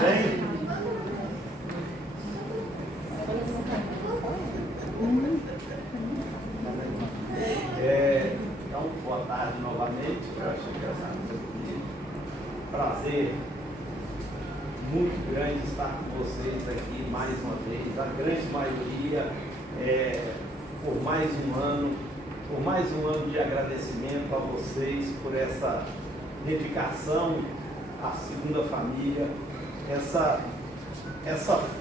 Bem? Então, boa tarde novamente. Eu acho que prazer muito grande estar com vocês aqui mais uma vez. A grande maioria, por mais um ano de agradecimento a vocês por essa dedicação à segunda família, essa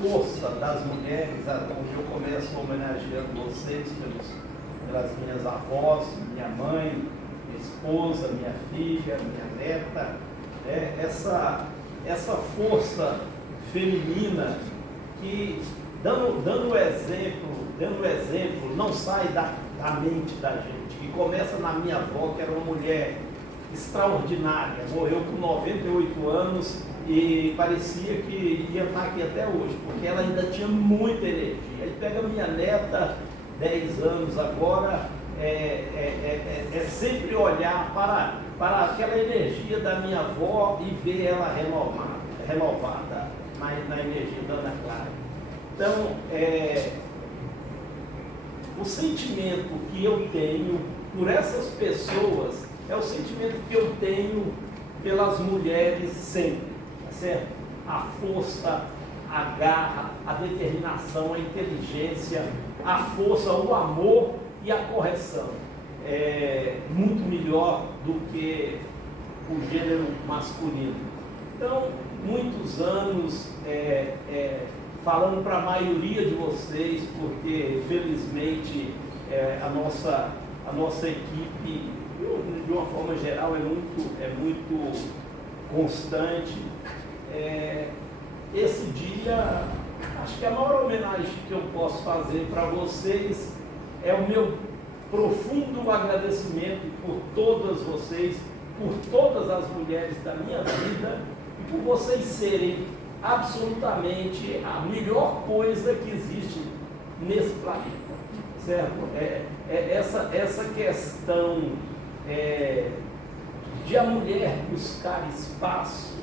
força das mulheres, onde eu começo homenageando vocês pelas minhas avós, minha mãe, minha esposa, minha filha, minha neta, essa força feminina que, dando exemplo, não sai da mente da gente, que começa na minha avó, que era uma mulher extraordinária, morreu com 98 anos e parecia que ia estar aqui até hoje, porque ela ainda tinha muita energia. Aí pega minha neta, 10 anos agora, é sempre olhar para aquela energia da minha avó e ver ela renovada na energia da Ana Clara. Então, o sentimento que eu tenho por essas pessoas é o sentimento que eu tenho pelas mulheres sempre, tá certo? A força, a garra, a determinação, a inteligência, a força, o amor e a correção. É muito melhor do que o gênero masculino. Então, muitos anos falando para a maioria de vocês, porque felizmente a nossa equipe, de uma forma geral, é muito constante. Esse dia, acho que a maior homenagem que eu posso fazer para vocês é o meu profundo agradecimento por todas vocês, por todas as mulheres da minha vida e por vocês serem absolutamente a melhor coisa que existe nesse planeta, certo? Essa questão de a mulher buscar espaço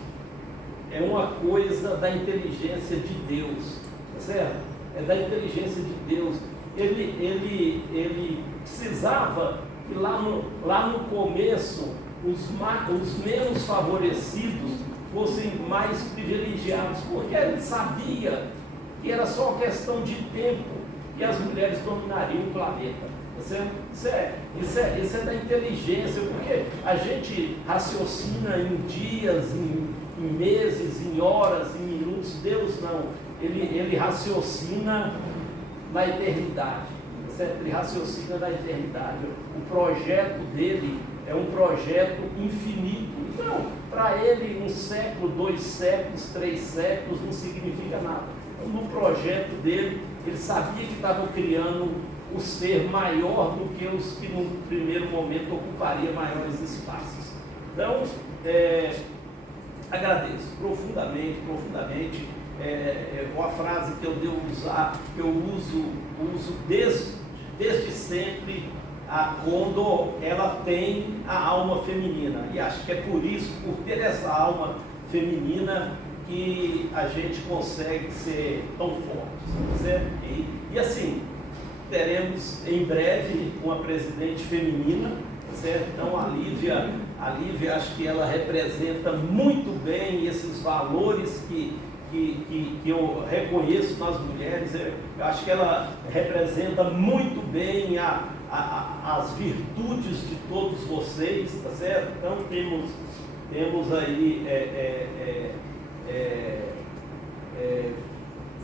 é uma coisa da inteligência de Deus, certo? É da inteligência de Deus. Ele precisava que lá no começo os menos favorecidos fossem mais privilegiados, porque ele sabia que era só uma questão de tempo que as mulheres dominariam o planeta. Isso é da inteligência, porque a gente raciocina em dias, em meses, em horas, em minutos. Deus não, ele raciocina na eternidade, certo? Ele raciocina na eternidade. O projeto dele é um projeto infinito. Então, para ele, 1 século, 2 séculos, 3 séculos não significa nada. Então, no projeto dele, ele sabia que estava criando o ser maior do que os que no primeiro momento ocupariam maiores espaços. Então, agradeço profundamente, uma frase que eu devo usar, que eu uso desde sempre, quando ela tem a alma feminina. E acho que é por isso, por ter essa alma feminina, que a gente consegue ser tão forte, certo? E assim, teremos em breve uma presidente feminina, certo? Então a Lívia, acho que ela representa muito bem esses valores que eu reconheço nas mulheres. Eu acho que ela representa muito bem as virtudes de todos vocês, tá certo? Então temos aí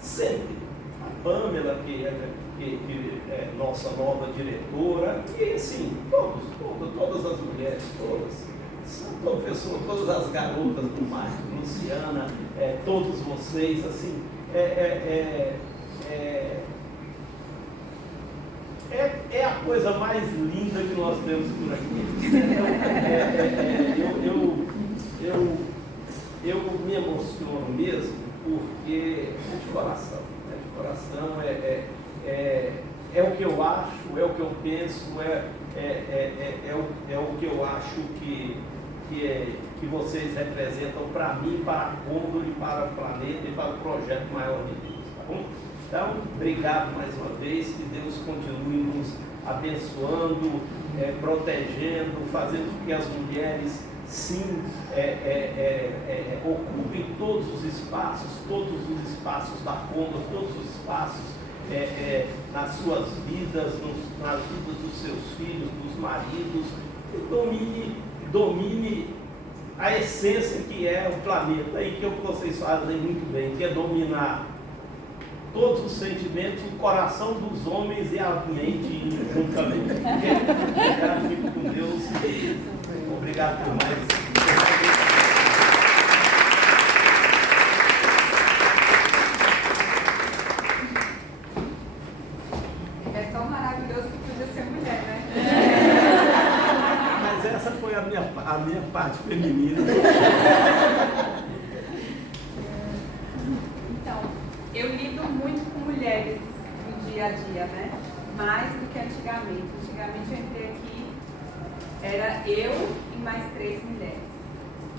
sempre a Pamela, que é nossa nova diretora, e assim, todas as mulheres, todas as garotas do Marco, Luciana, todos vocês, assim, é a coisa mais linda que nós temos por aqui. Eu me emociono mesmo, porque de coração é o que eu acho, é o que eu penso, é o que eu acho que que vocês representam para mim, para a Condor e para o planeta e para o projeto maior de Deus, tá bom? Então, obrigado mais uma vez, que Deus continue nos abençoando, protegendo, fazendo com que as mulheres, sim, ocupem todos os espaços da Condor, todos os espaços nas suas vidas, nas vidas dos seus filhos, dos maridos, e domine a essência que é o planeta, e que é o que vocês fazem muito bem, que é dominar todos os sentimentos, o coração dos homens e a mente juntamente. Obrigado, fico com Deus. Obrigado por mais. A minha parte feminina. Então, eu lido muito com mulheres no dia a dia, né? Mais do que antigamente. Antigamente eu entrei aqui, era eu e mais 3 mulheres.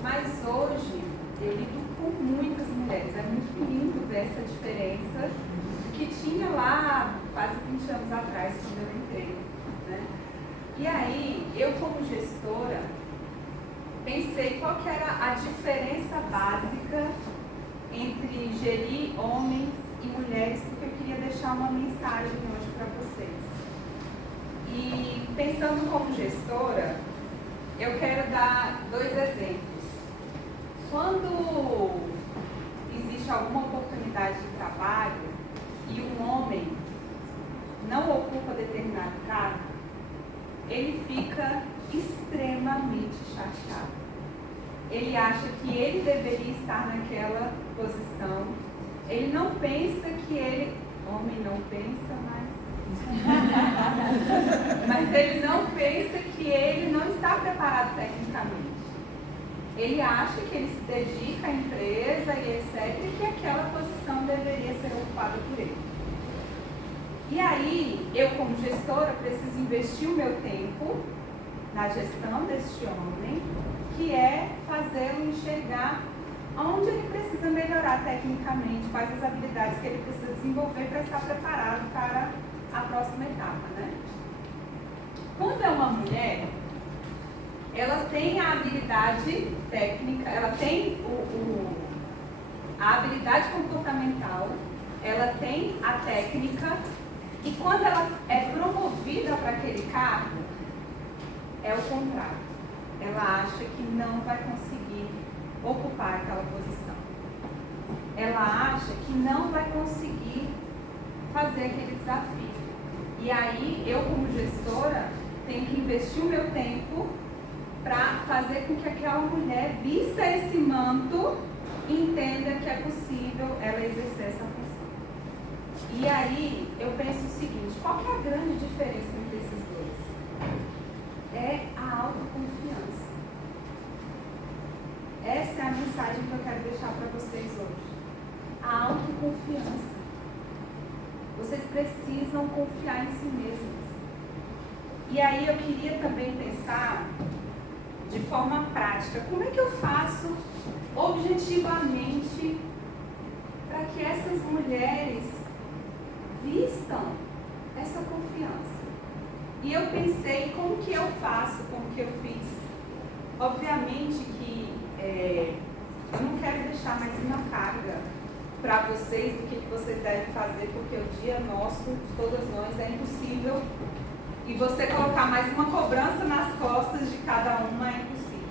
Mas hoje eu lido com muitas mulheres. É muito lindo ver essa diferença que tinha lá quase 20 anos atrás, quando eu entrei, né? E aí, eu como gestora, pensei qual que era a diferença básica entre gerir homens e mulheres, porque eu queria deixar uma mensagem hoje para vocês. E pensando como gestora, eu quero dar 2 exemplos. Quando existe alguma oportunidade de trabalho e um homem não ocupa determinado cargo, ele fica extremamente chateado. Ele acha que ele deveria estar naquela posição. Ele não pensa que ele... Homem não pensa, mas ele não pensa que ele não está preparado tecnicamente. Ele acha que ele se dedica à empresa e etc. e que aquela posição deveria ser ocupada por ele. E aí, eu como gestora preciso investir o meu tempo na gestão deste homem, que é fazê-lo enxergar onde ele precisa melhorar tecnicamente, quais as habilidades que ele precisa desenvolver para estar preparado para a próxima etapa, né? Quando é uma mulher, ela tem a habilidade técnica, ela tem a habilidade comportamental, ela tem a técnica, e quando ela é promovida para aquele cargo, é o contrário. Ela acha que não vai conseguir ocupar aquela posição. Ela acha que não vai conseguir fazer aquele desafio. E aí, eu como gestora, tenho que investir o meu tempo para fazer com que aquela mulher vista esse manto e entenda que é possível ela exercer essa função. E aí, eu penso o seguinte, qual que é a grande diferença entre esses dois? É a autoconfiança. Essa é a mensagem que eu quero deixar para vocês hoje. A autoconfiança. Vocês precisam confiar em si mesmos. E aí eu queria também pensar de forma prática, como é que eu faço objetivamente para que essas mulheres vistam essa confiança? E eu pensei, como que eu faço, como que eu fiz? Obviamente que eu não quero deixar mais uma carga para vocês do que vocês devem fazer, porque o dia nosso, de todas nós, é impossível. E você colocar mais uma cobrança nas costas de cada uma é impossível.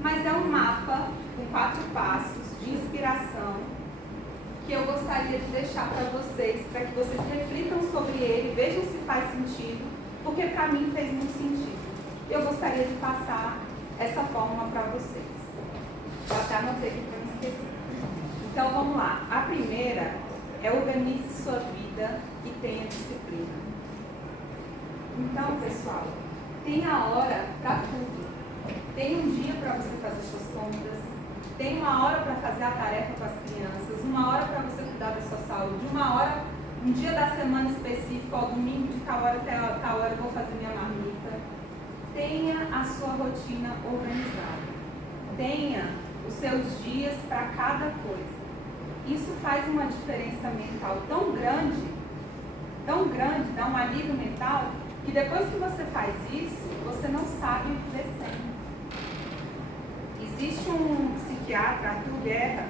Mas é um mapa com 4 passos de inspiração que eu gostaria de deixar para vocês, para que vocês reflitam sobre ele, vejam se faz sentido, porque para mim fez muito sentido. Eu gostaria de passar essa fórmula para vocês. Eu até anotei aqui para não esquecer. Então vamos lá. A primeira é organize sua vida e tenha disciplina. Então, pessoal, tem a hora para tudo. Tem um dia para você fazer suas compras, tem uma hora para fazer a tarefa com as crianças, uma hora para você cuidar da sua saúde, uma hora, um dia da semana específico, ao domingo de tal hora até tal hora eu vou fazer minha marmita. Tenha a sua rotina organizada. tenha os seus dias para cada coisa. Isso faz uma diferença mental tão grande, dá um alívio mental, que depois que você faz isso, você não sabe viver sem. Existe um psiquiatra, Arthur Guerra,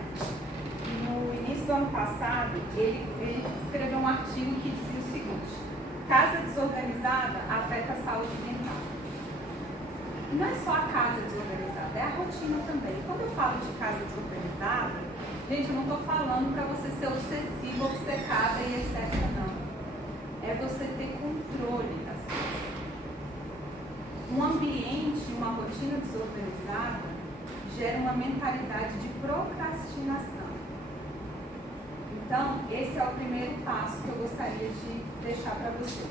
que no início do ano passado, ele escreveu um artigo que dizia o seguinte: casa desorganizada afeta a saúde mental. E não é só a casa desorganizada, é a rotina também. Quando eu falo de casa desorganizada, gente, eu não estou falando para você ser obsessivo, obcecada e etc. Não. É você ter controle das coisas. Um ambiente, uma rotina desorganizada gera uma mentalidade de procrastinação. Então, esse é o primeiro passo que eu gostaria de deixar para vocês.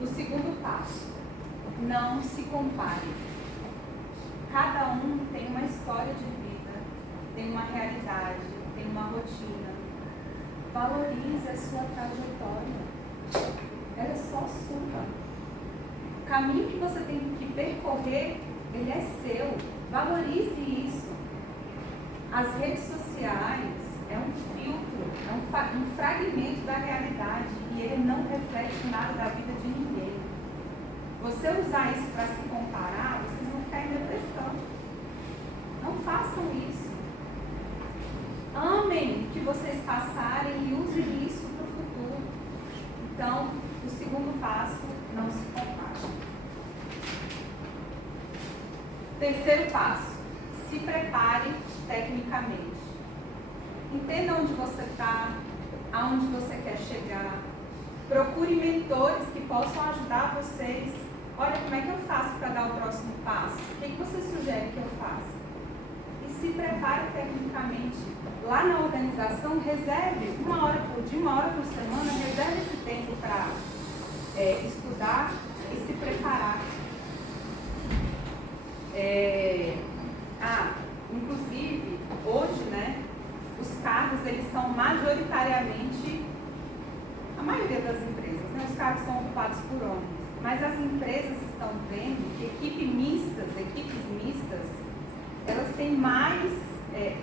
O segundo passo: não se compare. Cada um tem uma história de vida, tem uma realidade, tem uma rotina. Valorize a sua trajetória. Ela é só sua. O caminho que você tem que percorrer, ele é seu. Valorize isso. As redes sociais é um filtro, é um fragmento da realidade e ele não reflete nada da vida de ninguém. Você usar isso para se comparar, vocês vão ficar em depressão. Não façam isso. Amem o que vocês passarem e usem isso para o futuro. Então, o segundo passo, não se compare. Terceiro passo, se prepare tecnicamente. Entenda onde você está, aonde você quer chegar. Procure mentores que possam ajudar vocês. Olha, como é que eu faço para dar o próximo passo? O que você sugere que eu faça? E se prepare tecnicamente. Lá na organização, reserve 1 hora por dia, 1 hora por semana, reserve esse tempo para estudar e se preparar. Inclusive, hoje, né, os cargos, eles são majoritariamente, a maioria das empresas, né, os cargos são ocupados por homens, mas as empresas estão vendo que equipes mistas, elas têm mais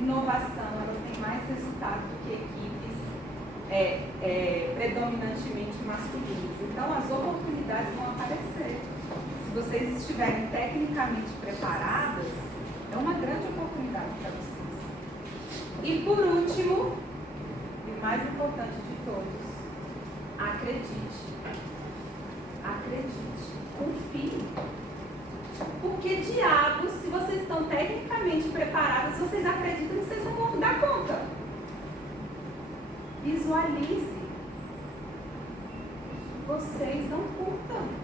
inovação, elas têm mais resultado do que equipes predominantemente masculinas. Então, as oportunidades vão aparecer. Se vocês estiverem tecnicamente preparadas, é uma grande oportunidade para vocês. E por último, e mais importante de todos, acredite. Acredite. Confie. Porque diabos, se vocês estão tecnicamente preparados, vocês acreditam que vocês não vão dar conta. Visualize. Vocês não curtam.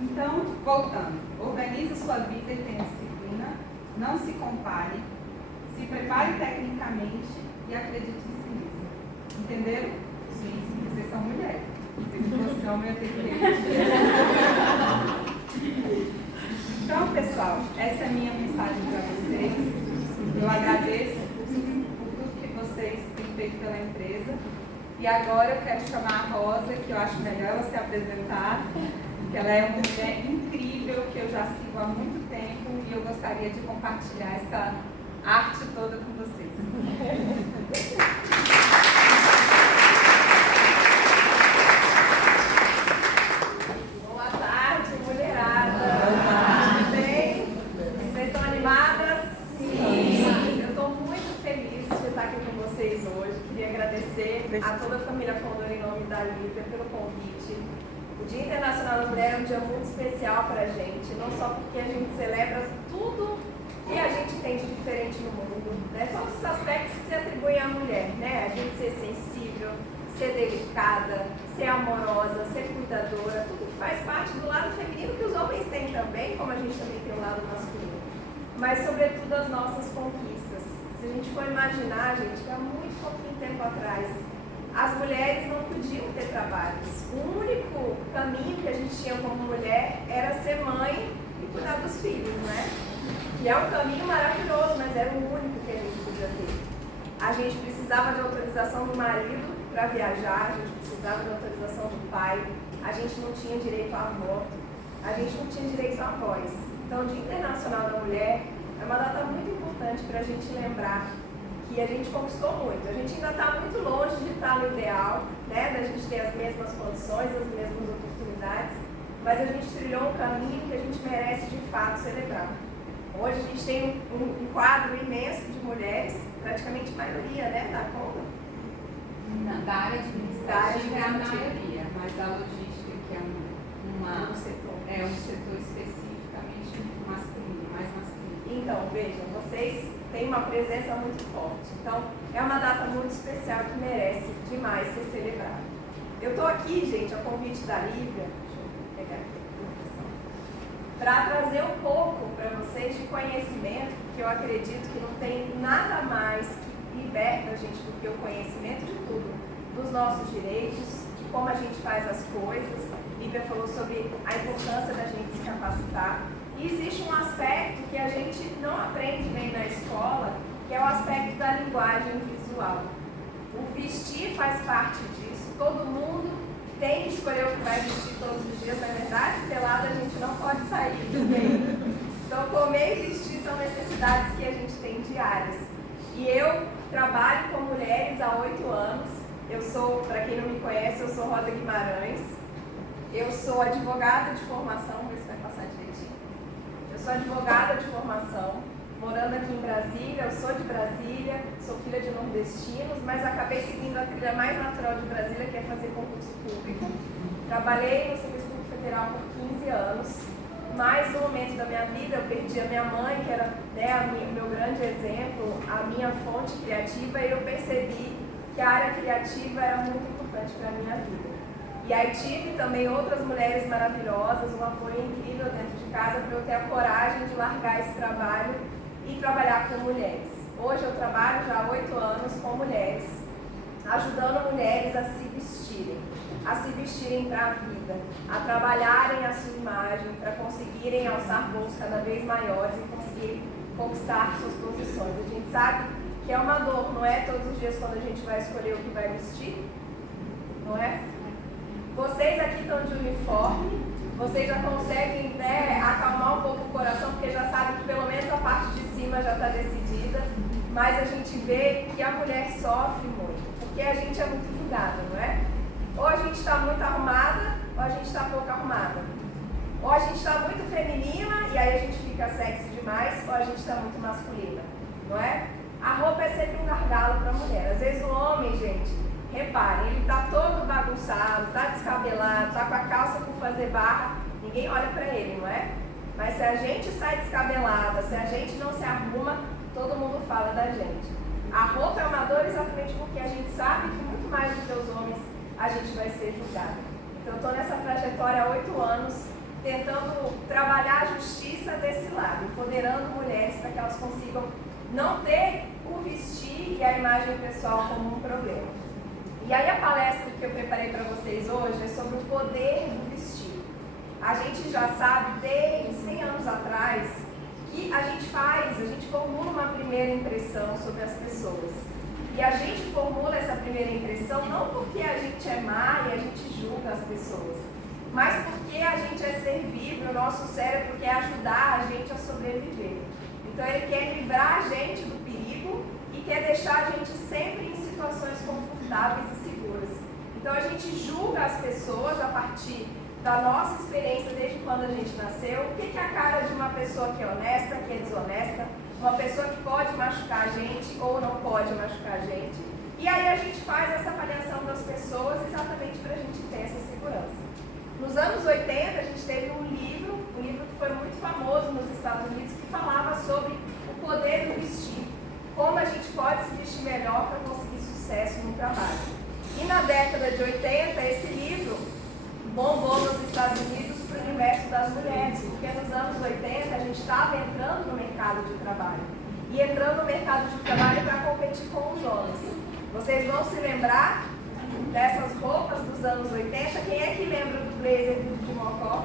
Então, voltando, organize sua vida e tenha disciplina, não se compare, se prepare tecnicamente e acredite em si mesmo. Entenderam? Sim, vocês são mulheres. Se fosse homem, eu ia ter que Então, pessoal, essa é a minha mensagem para vocês. Eu agradeço por tudo que vocês têm feito pela empresa. E agora eu quero chamar a Rosa, que eu acho melhor ela se apresentar. Que ela é uma mulher incrível, que eu já sigo há muito tempo e eu gostaria de compartilhar essa arte toda com vocês. Boa tarde, mulherada. Tudo bem? Vocês estão animadas? Sim. Eu estou muito feliz de estar aqui com vocês hoje. Queria agradecer a toda a família Condor em nome da Lívia pelo convite. O Dia Internacional da Mulher é um dia muito especial para a gente, não só porque a gente celebra tudo que a gente tem de diferente no mundo, né? Todos os aspectos que se atribuem à mulher, né? A gente ser sensível, ser delicada, ser amorosa, ser cuidadora, tudo que faz parte do lado feminino que os homens têm também, como a gente também tem o lado masculino. Mas, sobretudo, as nossas conquistas. Se a gente for imaginar, gente, que há muito pouquinho tempo atrás, as mulheres não podiam ter trabalhos. O único caminho que a gente tinha como mulher era ser mãe e cuidar dos filhos, né? E é um caminho maravilhoso, mas era o único que a gente podia ter. A gente precisava de autorização do marido para viajar, a gente precisava de autorização do pai, a gente não tinha direito a voto, a gente não tinha direito à voz. Então, o Dia Internacional da Mulher é uma data muito importante para a gente lembrar que a gente conquistou muito. A gente ainda está muito longe de estar no ideal, né, da gente ter as mesmas condições, as mesmas oportunidades, mas a gente trilhou um caminho que a gente merece de fato celebrar. Hoje a gente tem um quadro imenso de mulheres, praticamente a maioria, né, da conta. Da área administrativa é a maioria, mas a logística, que é um setor especificamente masculino, mais masculino. Então, vejam, vocês têm uma presença muito forte. Então, é uma data muito especial que merece demais ser celebrada. Eu estou aqui, gente, a convite da Lívia, deixa eu pegar aqui a para trazer um pouco para vocês de conhecimento, porque eu acredito que não tem nada mais que liberta a gente do que o conhecimento de tudo, dos nossos direitos, de como a gente faz as coisas. Lívia falou sobre a importância da gente se capacitar. E existe um aspecto que a gente não aprende nem na escola, que é o aspecto da linguagem visual. O vestir faz parte disso, todo mundo tem que escolher o que vai vestir todos os dias, na verdade, pelado a gente não pode sair do meio. Então, comer e vestir são necessidades que a gente tem diárias. E eu trabalho com mulheres há 8 anos. Eu sou, para quem não me conhece, eu sou Rosa Guimarães. Eu sou advogada de formação, vamos ver se vai passar direitinho. Eu sou advogada de formação, morando aqui em Brasília. Eu sou de Brasília, sou filha de nordestinos, mas acabei seguindo a trilha mais natural de Brasília, que é fazer concurso público. Trabalhei no Serviço Público Federal por 15 anos, mas no momento da minha vida eu perdi a minha mãe, que era, né, o meu grande exemplo, a minha fonte criativa, e eu percebi que a área criativa era muito importante para a minha vida. E aí tive também outras mulheres maravilhosas, um apoio incrível dentro de casa para eu ter a coragem de largar esse trabalho e trabalhar com mulheres. Hoje eu trabalho já há 8 anos com mulheres, ajudando mulheres a se vestirem para a vida, a trabalharem a sua imagem, para conseguirem alçar voos cada vez maiores e conseguir conquistar suas posições. A gente sabe que é uma dor, não é todos os dias quando a gente vai escolher o que vai vestir, não é? Vocês aqui estão de uniforme, vocês já conseguem, né, acalmar um pouco o coração, porque já sabem que pelo menos a parte de cima já está decidida, mas a gente vê que a mulher sofre muito, porque a gente é muito julgada, não é? Ou a gente está muito arrumada, ou a gente está pouco arrumada. Ou a gente está muito feminina, e aí a gente fica sexy demais, ou a gente está muito masculina, não é? A roupa é sempre um gargalo para a mulher. Às vezes o homem, gente, reparem, ele está todo bagunçado, está descabelado, está com a calça por fazer barra, ninguém olha para ele, não é? Mas se a gente sai descabelada, se a gente não se arruma, todo mundo fala da gente. A roupa é uma dor exatamente porque a gente sabe que muito mais do que os homens a gente vai ser julgada. Então eu estou nessa trajetória há 8 anos, tentando trabalhar a justiça desse lado, empoderando mulheres para que elas consigam não ter o vestir e a imagem pessoal como um problema. E aí a palestra que eu preparei para vocês hoje é sobre o poder do vestir. A gente já sabe, desde 100 anos atrás, que a gente formula uma primeira impressão sobre as pessoas. E a gente formula essa primeira impressão não porque a gente é má e a gente julga as pessoas, mas porque a gente é servível, o nosso cérebro quer ajudar a gente a sobreviver. Então ele quer livrar a gente do perigo e quer deixar a gente sempre em situações confortáveis e seguras. Então a gente julga as pessoas a partir da nossa experiência desde quando a gente nasceu. O que é a cara de uma pessoa que é honesta, que é desonesta, uma pessoa que pode machucar a gente ou não pode machucar a gente. E aí a gente faz essa avaliação das pessoas exatamente para a gente ter essa segurança. Nos anos 80 a gente teve um livro que foi muito famoso nos Estados Unidos, que falava sobre o poder do vestir, como a gente pode se vestir melhor para conseguir sucesso no trabalho. E na década de 80 esse livro bombou nos Estados Unidos para o universo das mulheres, porque nos anos 80 a gente estava entrando no mercado de trabalho. E entrando no mercado de trabalho para competir com os homens. Vocês vão se lembrar dessas roupas dos anos 80? Quem é que lembra do blazer de Mocó?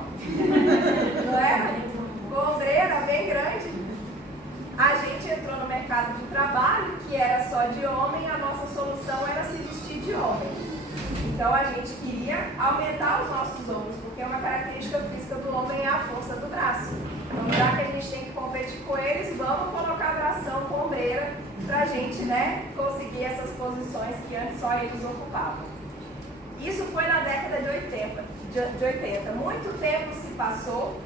Não é? Com ombreira bem grande. A gente entrou no mercado de trabalho, que era só de homem, a nossa solução era se vestir de homem. Então a gente queria aumentar os nossos ombros, porque uma característica física do homem é a força do braço. Então Então, já que a gente tem que competir com eles, vamos colocar bração com ombreira para a gente, né, conseguir essas posições que antes só eles ocupavam. Isso foi na década de 80. Muito tempo se passou,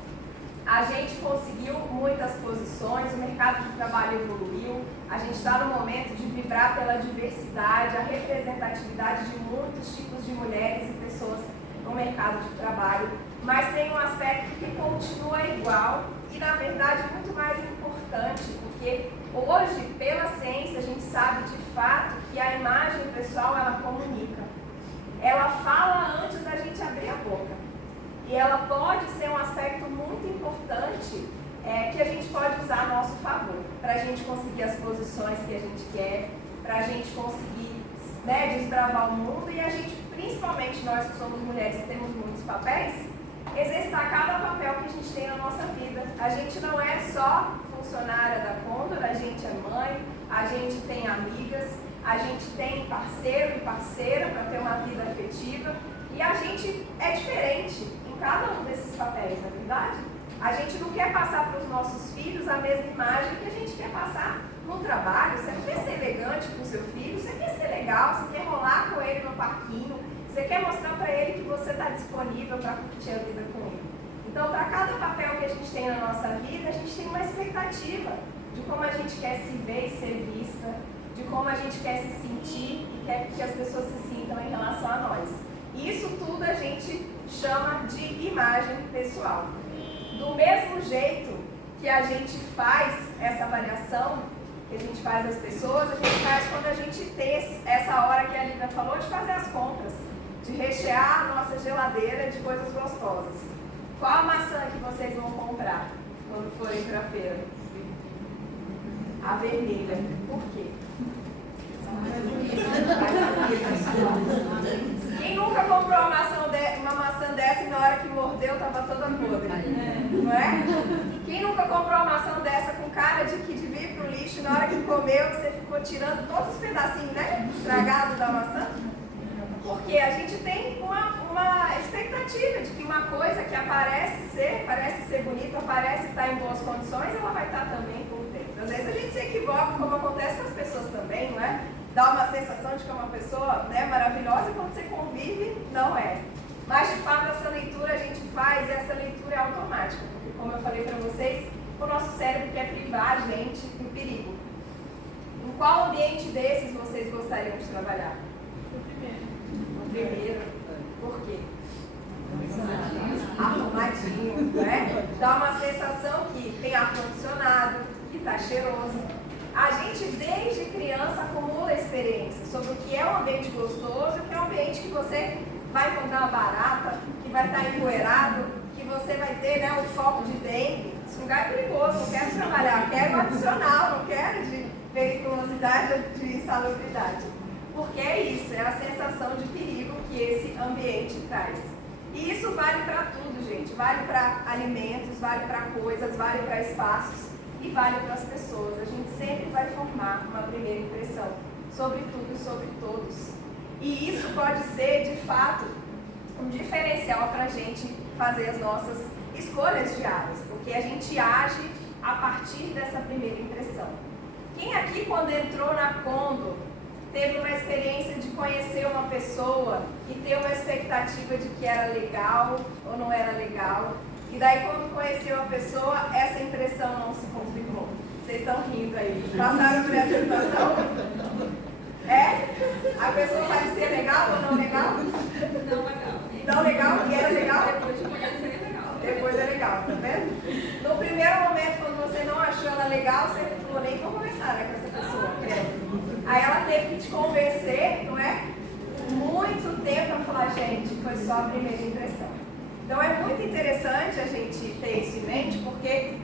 a gente conseguiu muitas posições, o mercado de trabalho evoluiu, a gente está no momento de vibrar pela diversidade, a representatividade de muitos tipos de mulheres e pessoas no mercado de trabalho, mas tem um aspecto que continua igual e, na verdade, muito mais importante, porque hoje, pela ciência, a gente sabe de fato que a imagem pessoal, ela comunica. Ela fala antes da gente abrir a boca. E ela pode ser um aspecto muito importante que a gente pode usar a nosso favor, para a gente conseguir as posições que a gente quer, para a gente conseguir, né, desbravar o mundo e a gente, principalmente nós que somos mulheres e temos muitos papéis, exercitar cada papel que a gente tem na nossa vida. A gente não é só funcionária da Condor, a gente é mãe, a gente tem amigas, a gente tem parceiro e parceira para ter uma vida afetiva e a gente é diferente em cada um desses papéis, não é verdade? A gente não quer passar para os nossos filhos a mesma imagem que a gente quer passar no trabalho. Você não quer ser elegante com o seu filho, você quer ser legal, você quer rolar com ele no parquinho, você quer mostrar para ele que você está disponível para curtir a vida com ele. Então, para cada papel que a gente tem na nossa vida, a gente tem uma expectativa de como a gente quer se ver e ser vista, de como a gente quer se sentir e quer que as pessoas se sintam em relação a nós. Isso tudo a gente chama de imagem pessoal. Do mesmo jeito que a gente faz essa avaliação, que a gente faz as pessoas, a gente faz quando a gente tem essa hora que a Lívia falou de fazer as compras, de rechear a nossa geladeira de coisas gostosas. Qual a maçã que vocês vão comprar quando forem para a feira? A vermelha. Por quê? Quem nunca comprou uma maçã dessa e na hora que mordeu estava toda podre? Não é? Quem nunca comprou uma maçã dessa com cara de que devia ir pro lixo e na hora que comeu você ficou tirando todos os pedacinhos, né, estragados da maçã? Porque a gente tem uma expectativa de que uma coisa que parece ser bonita, parece estar em boas condições, ela vai estar também por dentro. Às vezes a gente se equivoca, como acontece com as pessoas também, não é? Dá uma sensação de que é uma pessoa, né, maravilhosa, e quando você convive, não é. Mas, de fato, essa leitura a gente faz e essa leitura é automática, porque, como eu falei para vocês, o nosso cérebro quer privar a gente do perigo. Em qual ambiente desses vocês gostariam de trabalhar? No primeiro. Por quê? Arrumadinho, né? Dá uma sensação que tem ar-condicionado, que está cheiroso. A gente, desde criança, acumula experiência sobre o que é um ambiente gostoso, o que é um ambiente que você vai encontrar uma barata, que vai estar empoeirado, que você vai ter, né, um foco de dengue. Esse lugar é perigoso, não quero trabalhar, quero opcional, não quero de periculosidade, de insalubridade. Porque é isso, é a sensação de perigo que esse ambiente traz. E isso vale para tudo, gente. Vale para alimentos, vale para coisas, vale para espaços e vale para as pessoas. A gente sempre vai formar uma primeira impressão sobre tudo e sobre todos. E isso pode ser, de fato, um diferencial para a gente fazer as nossas escolhas diárias, porque a gente age a partir dessa primeira impressão. Quem aqui, quando entrou na Condor, teve uma experiência de conhecer uma pessoa e ter uma expectativa de que era legal ou não era legal, e daí quando conheceu a pessoa, essa impressão não se confirmou? Vocês estão rindo aí. Passaram por essa situação? É? A pessoa parecia legal ou não legal? Não legal. Não legal? E era legal? Depois de conhecer é legal. Depois é legal, tá vendo? No primeiro momento, quando você não achou ela legal, você falou, nem vou conversar, né, com essa pessoa, credo. Aí ela teve que te convencer, não é? Muito tempo para falar, gente, foi só a primeira impressão. Então é muito interessante a gente ter isso em mente, porque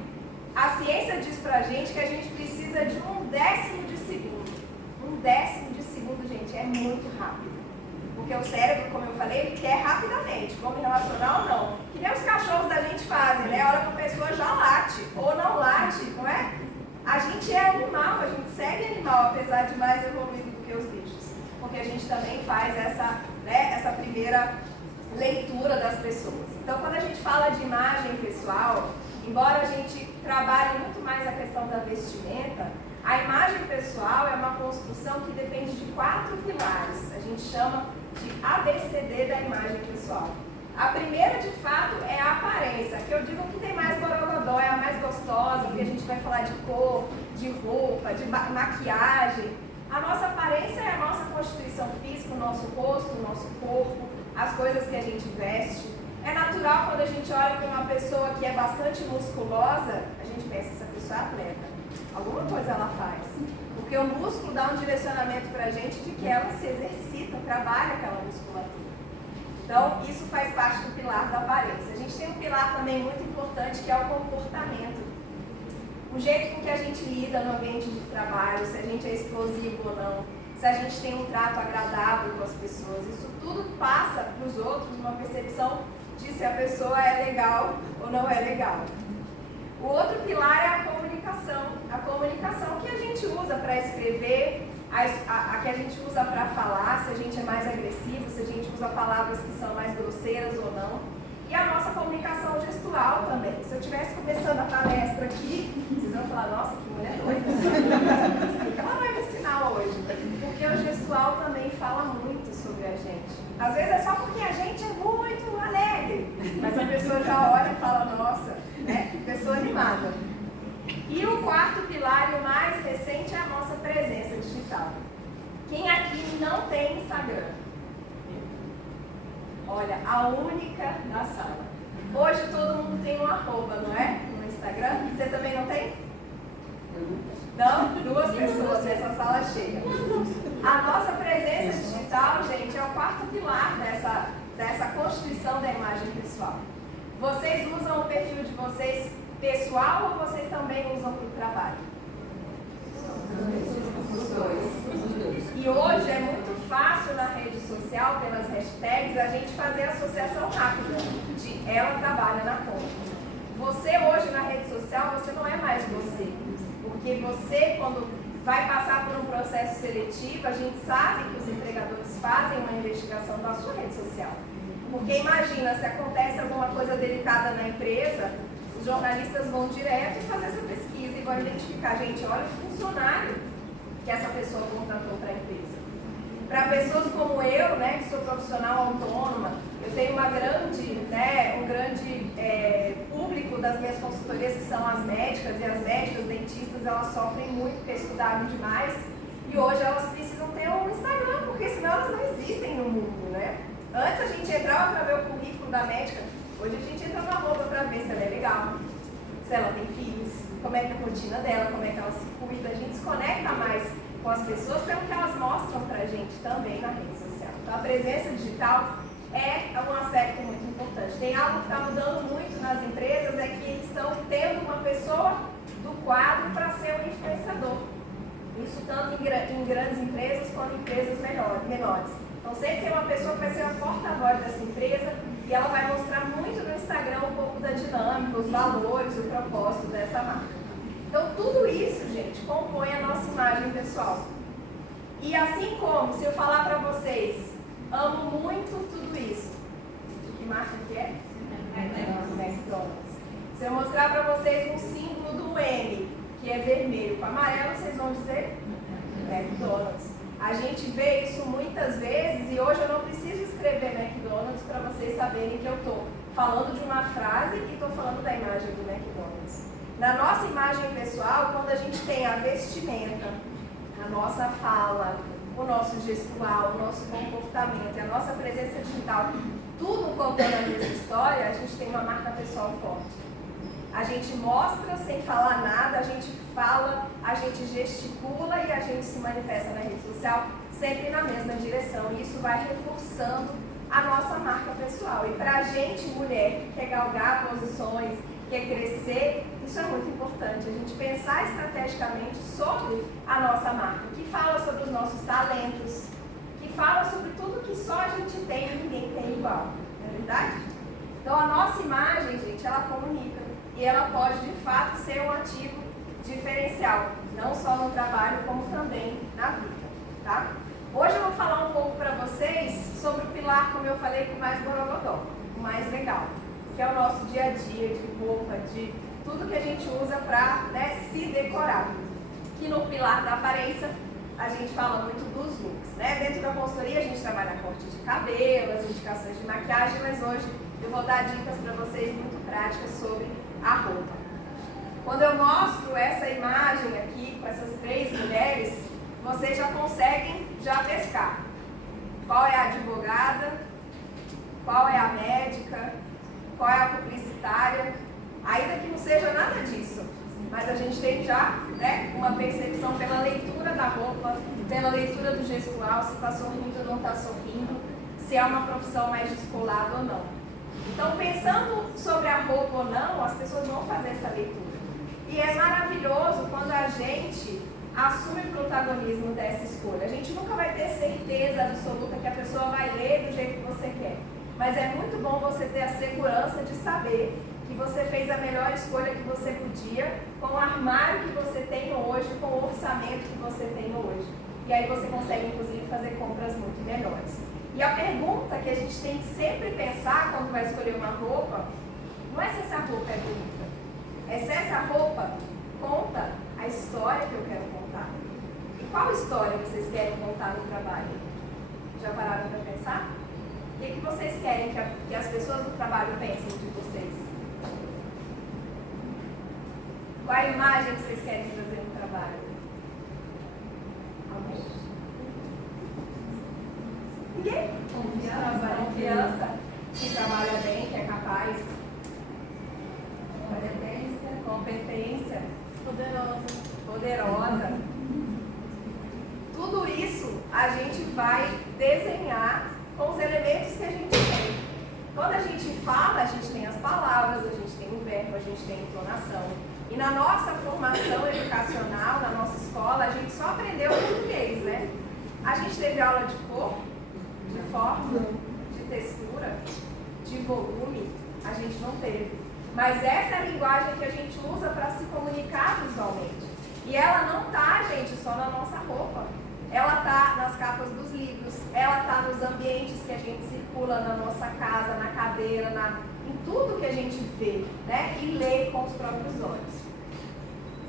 a ciência diz pra gente que a gente precisa de 1/10 de segundo. 1/10 de segundo, gente, é muito rápido. Porque o cérebro, como eu falei, ele quer rapidamente, como relacional não. Que nem os cachorros da gente fazem, né? A hora que a pessoa já late ou não late, não é? A gente é animal, a gente segue animal, apesar de mais evoluído do que os bichos. Porque a gente também faz essa, né, essa primeira leitura das pessoas. Então, quando a gente fala de imagem pessoal, embora a gente trabalhe muito mais a questão da vestimenta, a imagem pessoal é uma construção que depende de 4 pilares. A gente chama de ABCD da imagem pessoal. A primeira, de fato, é a aparência, que eu digo que tem mais borogodó, é a mais gostosa, porque a gente vai falar de cor, de roupa, de maquiagem. A nossa aparência é a nossa constituição física, o nosso rosto, o nosso corpo, as coisas que a gente veste. É natural quando a gente olha para uma pessoa que é bastante musculosa, a gente pensa, essa pessoa é atleta. Alguma coisa ela faz. Porque o músculo dá um direcionamento para a gente de que ela se exercita, trabalha aquela musculatura. Então, isso faz parte do pilar da aparência. A gente tem um pilar também muito importante, que é o comportamento. O jeito com que a gente lida no ambiente de trabalho, se a gente é explosivo ou não, se a gente tem um trato agradável com as pessoas. Isso tudo passa para os outros uma percepção de se a pessoa é legal ou não é legal. O outro pilar é a comunicação. A comunicação que a gente usa para escrever, a que a gente usa para falar, se a gente é mais agressivo, se a gente usa palavras que são mais grosseiras ou não. E a nossa comunicação gestual também. Se eu estivesse começando a palestra aqui, vocês vão falar, nossa, que mulher doida. O que ela vai me ensinar hoje? Porque o gestual também fala muito sobre a gente. Às vezes é só porque a gente é muito alegre, mas a pessoa já olha e fala, nossa, né? Pessoa animada. E o quarto pilar, e o mais recente, é a nossa presença digital. Quem aqui não tem Instagram? Olha, a única da sala. Hoje todo mundo tem um arroba, não é? No Instagram. Você também não tem? Não? 2 pessoas nessa sala cheia. A nossa presença digital, gente, é o quarto pilar dessa constituição da imagem pessoal. Vocês usam o perfil de vocês pessoal ou vocês também usam para o trabalho? Os dois. E hoje é muito fácil na rede social, pelas hashtags, a gente fazer associação rápida de ela trabalha na conta. Você hoje na rede social, você não é mais você. Porque você, quando vai passar por um processo seletivo, a gente sabe que os empregadores fazem uma investigação da sua rede social. Porque imagina, se acontece alguma coisa delicada na empresa, os jornalistas vão direto fazer essa pesquisa e vão identificar, gente, olha o funcionário que essa pessoa contratou para a empresa. Para pessoas como eu, né, que sou profissional autônoma, eu tenho um grande público das minhas consultorias, que são as médicas, e as médicas, dentistas, elas sofrem muito porque estudaram demais, e hoje elas precisam ter um Instagram, porque senão elas não existem no mundo, né? Antes a gente entrava para ver o currículo da médica, hoje a gente entra na roupa para ver se ela é legal, se ela tem filhos, como é que é a rotina dela, como é que ela se cuida. A gente se conecta mais com as pessoas pelo que elas mostram pra gente também na rede social. Então a presença digital é um aspecto muito importante. Tem algo que está mudando muito nas empresas, é que eles estão tendo uma pessoa do quadro para ser um influenciador. Isso tanto em grandes empresas quanto em empresas menores. Então sempre tem uma pessoa que vai ser a porta-voz dessa empresa e ela vai mostrar muito no Instagram um pouco da dinâmica, os valores, o propósito dessa marca. Então tudo isso, gente, compõe a nossa imagem pessoal. E assim como, se eu falar para vocês, amo muito tudo isso, de que marca que é? McDonald's. Se eu mostrar para vocês um símbolo do M, que é vermelho com amarelo, vocês vão dizer McDonald's. A gente vê isso muitas vezes e hoje eu não preciso escrever McDonald's para vocês saberem que eu estou falando de uma frase e estou falando da imagem do McDonald's. Na nossa imagem pessoal, quando a gente tem a vestimenta, a nossa fala, o nosso gestual, o nosso comportamento e a nossa presença digital, tudo contando a mesma história, a gente tem uma marca pessoal forte. A gente mostra sem falar nada, a gente fala, a gente gesticula e a gente se manifesta na rede social sempre na mesma direção. E isso vai reforçando a nossa marca pessoal. E pra gente, mulher, que quer galgar posições, quer crescer, isso é muito importante. A gente pensar estrategicamente sobre a nossa marca, que fala sobre os nossos talentos, que fala sobre tudo que só a gente tem e ninguém tem igual. Não é verdade? Então a nossa imagem, gente, ela comunica. E ela pode, de fato, ser um ativo diferencial, não só no trabalho, como também na vida, tá? Hoje eu vou falar um pouco para vocês sobre o pilar, como eu falei, com mais borogodó, o mais legal, que é o nosso dia a dia, de roupa, de tudo que a gente usa para, né, se decorar. Que no pilar da aparência a gente fala muito dos looks, né? Dentro da consultoria a gente trabalha corte de cabelo, as indicações de maquiagem, mas hoje eu vou dar dicas para vocês muito práticas sobre a roupa. Quando eu mostro essa imagem aqui com essas 3 mulheres, vocês já conseguem pescar. Qual é a advogada, qual é a médica, qual é a publicitária, ainda que não seja nada disso. Mas a gente tem já, né, uma percepção pela leitura da roupa, pela leitura do gestual, se está sorrindo ou não está sorrindo, se é uma profissão mais descolada ou não. Então, pensando sobre a roupa ou não, as pessoas vão fazer essa leitura. E é maravilhoso quando a gente assume o protagonismo dessa escolha. A gente nunca vai ter certeza absoluta que a pessoa vai ler do jeito que você quer. Mas é muito bom você ter a segurança de saber que você fez a melhor escolha que você podia, com o armário que você tem hoje, com o orçamento que você tem hoje. E aí você consegue, inclusive, fazer compras muito melhores. E a pergunta que a gente tem que sempre pensar quando vai escolher uma roupa, não é se essa roupa é bonita, é se essa roupa conta a história que eu quero contar. E qual história vocês querem contar no trabalho? Já pararam para pensar? O que vocês querem que as pessoas do trabalho pensem de vocês? Qual a imagem que vocês querem trazer no trabalho? Alguém? Ninguém? Confiança. Que trabalha bem, que é capaz. Competência. Poderosa. Tudo isso a gente vai desenhar com os elementos que a gente tem. Quando a gente fala, a gente tem as palavras, a gente tem o verbo, a gente tem a entonação. E na nossa formação educacional, na nossa escola, a gente só aprendeu português, né? A gente teve aula de cor, de forma, de textura, de volume, a gente não teve. Mas essa é a linguagem que a gente usa para se comunicar visualmente. E ela não está, gente, só na nossa roupa. Ela está nas capas dos livros, ela está nos ambientes que a gente circula na nossa casa, na cadeira, em tudo que a gente vê, né? E lê com os próprios olhos.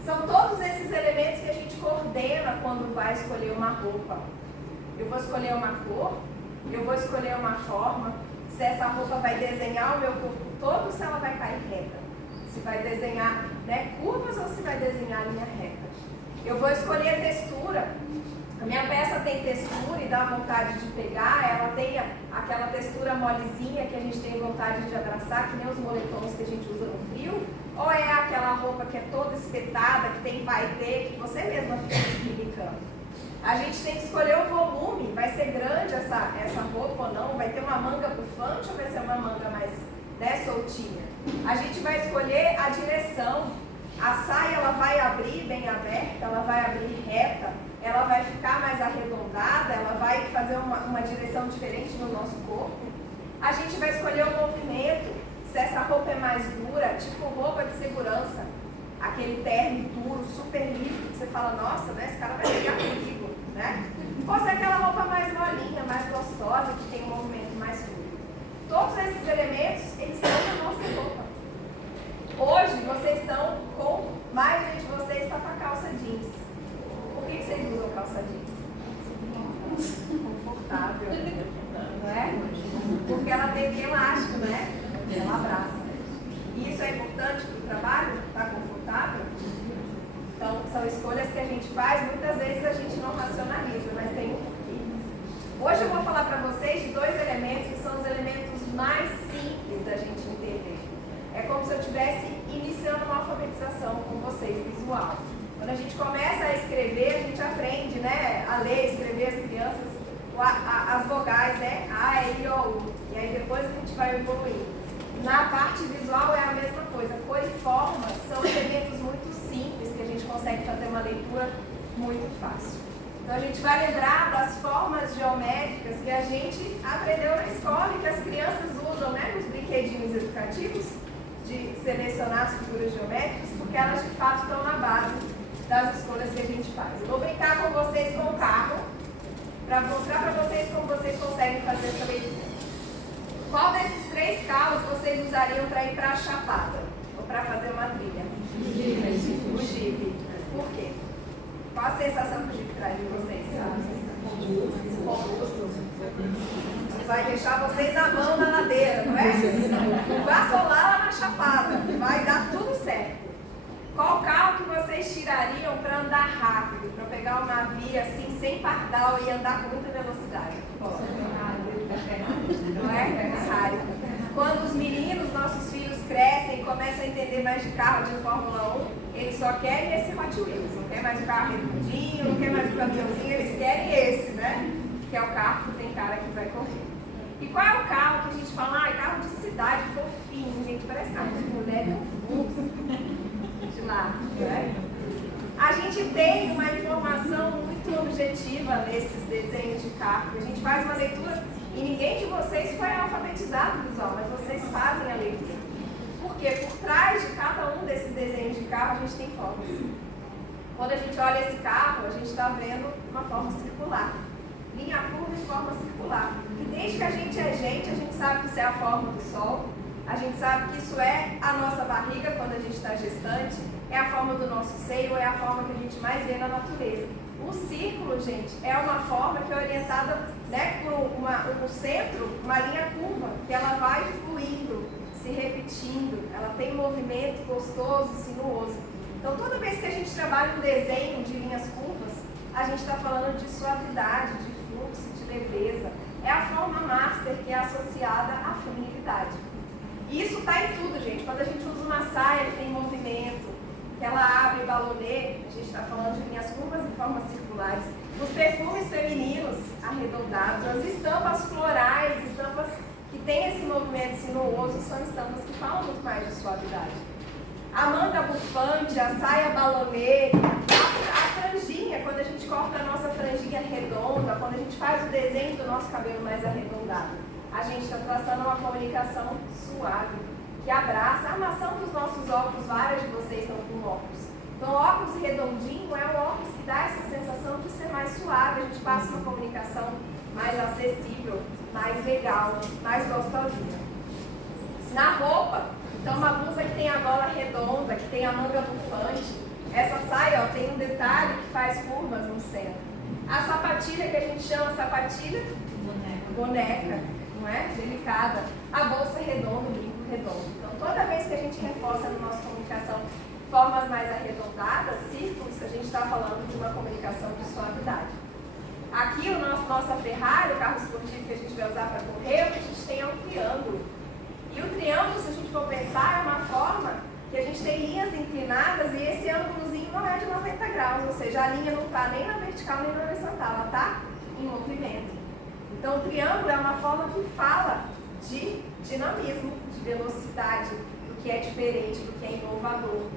São todos esses elementos que a gente coordena quando vai escolher uma roupa. Eu vou escolher uma cor, eu vou escolher uma forma, se essa roupa vai desenhar o meu corpo todo ou se ela vai cair reta. Se vai desenhar, né, curvas ou se vai desenhar linha reta. Eu vou escolher a textura. A minha peça tem textura e dá vontade de pegar, ela tem aquela textura molezinha que a gente tem vontade de abraçar, que nem os moletons que a gente usa no frio, ou é aquela roupa que é toda espetada, que tem paetê, que você mesma fica se brincando. A gente tem que escolher o volume, vai ser grande essa roupa ou não, vai ter uma manga bufante ou vai ser uma manga mais, né, soltinha. A gente vai escolher a direção, a saia ela vai abrir bem aberta, ela vai abrir reta, ela vai ficar mais arredondada, ela vai fazer uma direção diferente no nosso corpo. A gente vai escolher o movimento, se essa roupa é mais dura, tipo roupa de segurança, aquele terno duro, super livre, que você fala, nossa, né, esse cara vai pegar comigo, né? Ou se é aquela roupa mais molinha, mais gostosa, que tem um movimento mais fluido. Todos esses elementos, eles estão na nossa roupa. Hoje, vocês estão com, mais gente de vocês está com a calça jeans. Por que vocês usam calça jeans? Confortável, não é? Porque ela tem elástico, né? Ela abraça. E isso é importante para o trabalho? Está confortável? Então, são escolhas que a gente faz, muitas vezes a gente não racionaliza, mas tem um porquê. Hoje eu vou falar para vocês de 2 elementos que são os elementos mais simples da gente entender. É como se eu estivesse iniciando uma alfabetização com vocês, visual. Quando a gente começa a escrever, a gente aprende, né, a ler, escrever as crianças, as vogais, né, A, E, I, O, U. E aí depois a gente vai evoluindo. Na parte visual é a mesma coisa. Cor e forma são elementos muito simples que a gente consegue fazer uma leitura muito fácil. Então a gente vai lembrar das formas geométricas que a gente aprendeu na escola e que as crianças usam, né, nos brinquedinhos educativos, de selecionar as figuras geométricas, porque elas de fato estão na base das escolhas que a gente faz. Eu vou brincar com vocês com o carro, para mostrar para vocês como vocês conseguem fazer essa leitura. Qual desses 3 carros vocês usariam para ir para a Chapada? Ou para fazer uma trilha? Por quê? Qual a sensação que o Jeep traz de vocês? Robusto. Ele vai deixar vocês na mão na ladeira, não é? Não vai rolar lá na chapada, vai dar tudo certo. Qual carro que vocês tirariam para andar rápido, para pegar uma via assim, sem pardal e andar com muita velocidade? Não é? Ferrari. Quando os meninos, nossos filhos, crescem e começam a entender mais de carro de Fórmula 1, eles só querem esse Hot Wheels, não quer mais o carro redondinho, não quer mais o caminhãozinho, eles querem esse, né? Que é o carro que tem cara que vai correr. E qual é o carro que a gente fala? Carro de cidade, fofinho, gente, parece carro de mulher, de lá, né? A gente tem uma informação muito objetiva nesses desenhos de carro. A gente faz uma leitura e ninguém de vocês foi alfabetizado visual, mas vocês fazem a leitura. Porque por trás de cada um desses desenhos de carro a gente tem formas. Quando a gente olha esse carro, a gente está vendo uma forma circular. Linha curva e forma circular. E desde que a gente sabe que isso é a forma do Sol, a gente sabe que isso é a nossa barriga quando a gente está gestante, é a forma do nosso seio, é a forma que a gente mais vê na natureza. O círculo, gente, é uma forma que é orientada, né, por no centro, uma linha curva, que ela vai fluindo, se repetindo, ela tem um movimento gostoso, sinuoso. Então, toda vez que a gente trabalha um desenho de linhas curvas, a gente está falando de suavidade, de fluxo, de leveza. É a forma master que é associada à feminilidade. E isso está em tudo, gente. Quando a gente usa uma saia que tem movimento, que ela abre balonê, a gente está falando de linhas curvas e formas circulares. Os perfumes femininos arredondados, as estampas florais, estampas que têm esse movimento sinuoso, são estampas que falam muito mais de suavidade. A manga bufante, a saia balonê, a franjinha, quando a gente corta a nossa franjinha redonda, quando a gente faz o desenho do nosso cabelo mais arredondado, a gente está traçando uma comunicação suave, que abraça a armação dos nossos óculos. Várias de vocês estão com óculos. Então, o óculos redondinho é um óculos que dá essa sensação de ser mais suave, a gente passa uma comunicação mais acessível, mais legal, mais gostosinha. Na roupa, então uma blusa que tem a gola redonda, que tem a manga bufante. Essa saia, ó, tem um detalhe que faz curvas no centro. A sapatilha, que a gente chama sapatilha boneca, não é? Delicada. A bolsa redonda, o brinco redondo. Então, toda vez que a gente reforça na nossa comunicação formas mais arredondadas, círculos, a gente está falando de uma comunicação de suavidade. Aqui, nossa Ferrari, o carro esportivo que a gente vai usar para correr, o que a gente tem é um triângulo. E o triângulo, se a gente for pensar, é uma forma que a gente tem linhas inclinadas e esse ângulozinho não é de 90 graus, ou seja, a linha não está nem na vertical nem na horizontal, ela está em movimento. Então, o triângulo é uma forma que fala de dinamismo, de velocidade, do que é diferente, do que é inovador.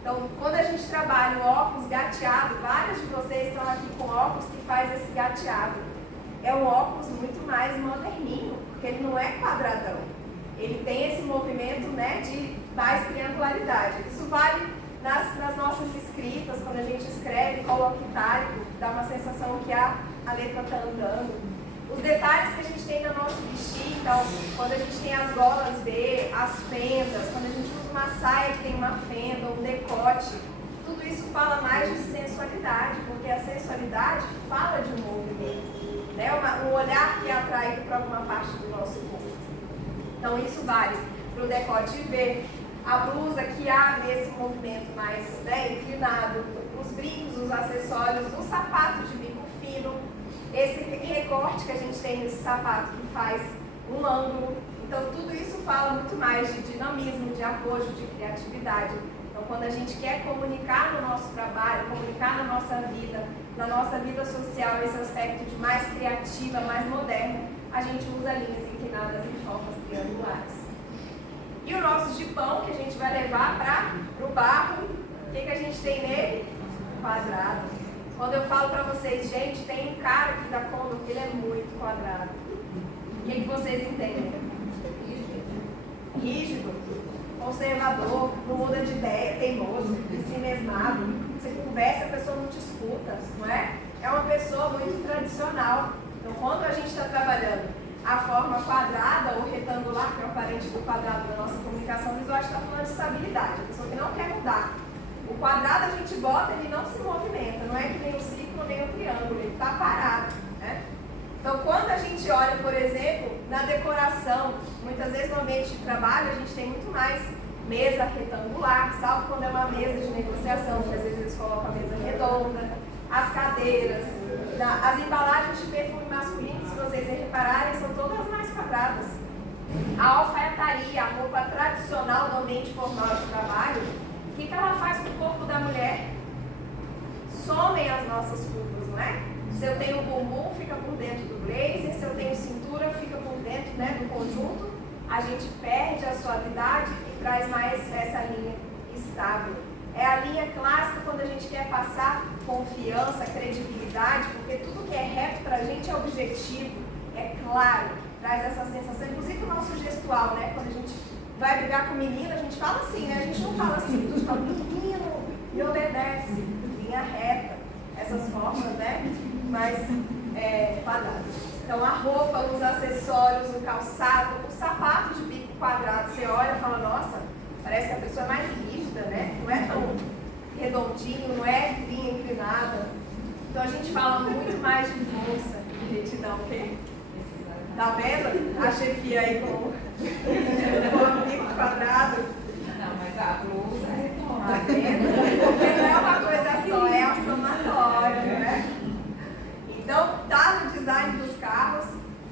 Então, quando a gente trabalha o óculos gateado, várias de vocês estão aqui com óculos que faz esse gateado. É um óculos muito mais moderninho, porque ele não é quadradão. Ele tem esse movimento, né, de mais triangularidade. Isso vale nas nossas escritas, quando a gente escreve, coloca itálico, dá uma sensação que a letra está andando. Os detalhes que a gente tem no nosso vestir, então, quando a gente tem as golas B, as fendas, quando a gente usa uma saia que tem uma fenda, um decote, tudo isso fala mais de sensualidade, porque a sensualidade fala de um movimento, né? Um olhar que é atraído para alguma parte do nosso corpo. Então, isso vale para o decote V, a blusa que abre esse movimento mais, né, inclinado, os brincos, os acessórios, o sapato de bico fino, esse recorte que a gente tem nesse sapato que faz um ângulo. Então, tudo isso fala muito mais de dinamismo, de arrojo, de criatividade. Então, quando a gente quer comunicar no nosso trabalho, comunicar na nossa vida social, esse aspecto de mais criativa, mais moderno, a gente usa linhas inclinadas em formas triangulares. E o nosso jipão, que a gente vai levar para o barro, o que a gente tem nele? Quadrado. Quando eu falo para vocês, gente, tem um cara aqui da Condor que ele é muito quadrado. O que vocês entendem? Rígido, conservador, não muda de ideia, teimoso, ensimesmado. Você conversa, a pessoa não te escuta, não é? É uma pessoa muito tradicional. Então, quando a gente está trabalhando a forma quadrada ou retangular, que é o parente do quadrado da nossa comunicação visual, a gente está falando de estabilidade, a pessoa que não quer mudar. O quadrado a gente bota, ele não se movimenta, não é que nem o círculo nem o triângulo, ele está parado, né? Então, quando a gente olha, por exemplo, na decoração, muitas vezes no ambiente de trabalho a gente tem muito mais mesa retangular, salvo quando é uma mesa de negociação, que às vezes eles colocam a mesa redonda, as cadeiras, as embalagens de perfume masculino, se vocês repararem, são todas mais quadradas. A alfaiataria, a roupa tradicional do ambiente formal de trabalho, o que ela faz com o corpo da mulher? Somem as nossas curvas, não é? Se eu tenho bumbum, fica por dentro do blazer, se eu tenho cintura, fica por dentro, né, do conjunto, a gente perde a suavidade e traz mais essa linha estável. É a linha clássica quando a gente quer passar confiança, credibilidade, porque tudo que é reto pra gente é objetivo, é claro, traz essa sensação, inclusive o nosso gestual, né? Quando a gente vai brigar com o menino, a gente fala assim, né? A gente não fala assim, a gente fala, menino, me obedece, linha reta, essas formas, né? Mais quadradas. Então a roupa, os acessórios, o calçado, o sapato de bico quadrado, você olha e fala, nossa, parece que a pessoa é mais rígida, né? Não é tão redondinho, não é linha inclinada. Então a gente fala muito mais de força, de retidão, ok? Tá vendo? A chefia aí com o bico quadrado. Não, mas a blusa é redonda. Tá vendo? Porque não é uma coisa só, é a somatória, né? Então, tá no design dos carros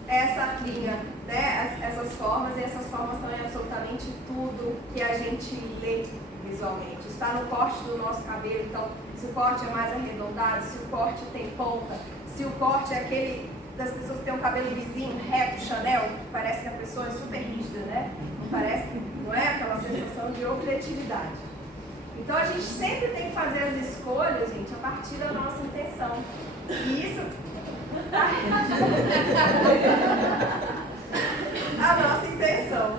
essa linha, né? Essas formas, e essas formas estão em absolutamente tudo que a gente lê visualmente. Está no corte do nosso cabelo, então, se o corte é mais arredondado, se o corte tem ponta, se o corte é aquele das pessoas que têm um cabelo lisinho, reto, Chanel, parece que a pessoa é super rígida, né? Não parece, não é aquela sensação de objetividade. Então a gente sempre tem que fazer as escolhas, gente, a partir da nossa intenção. E isso a nossa intenção.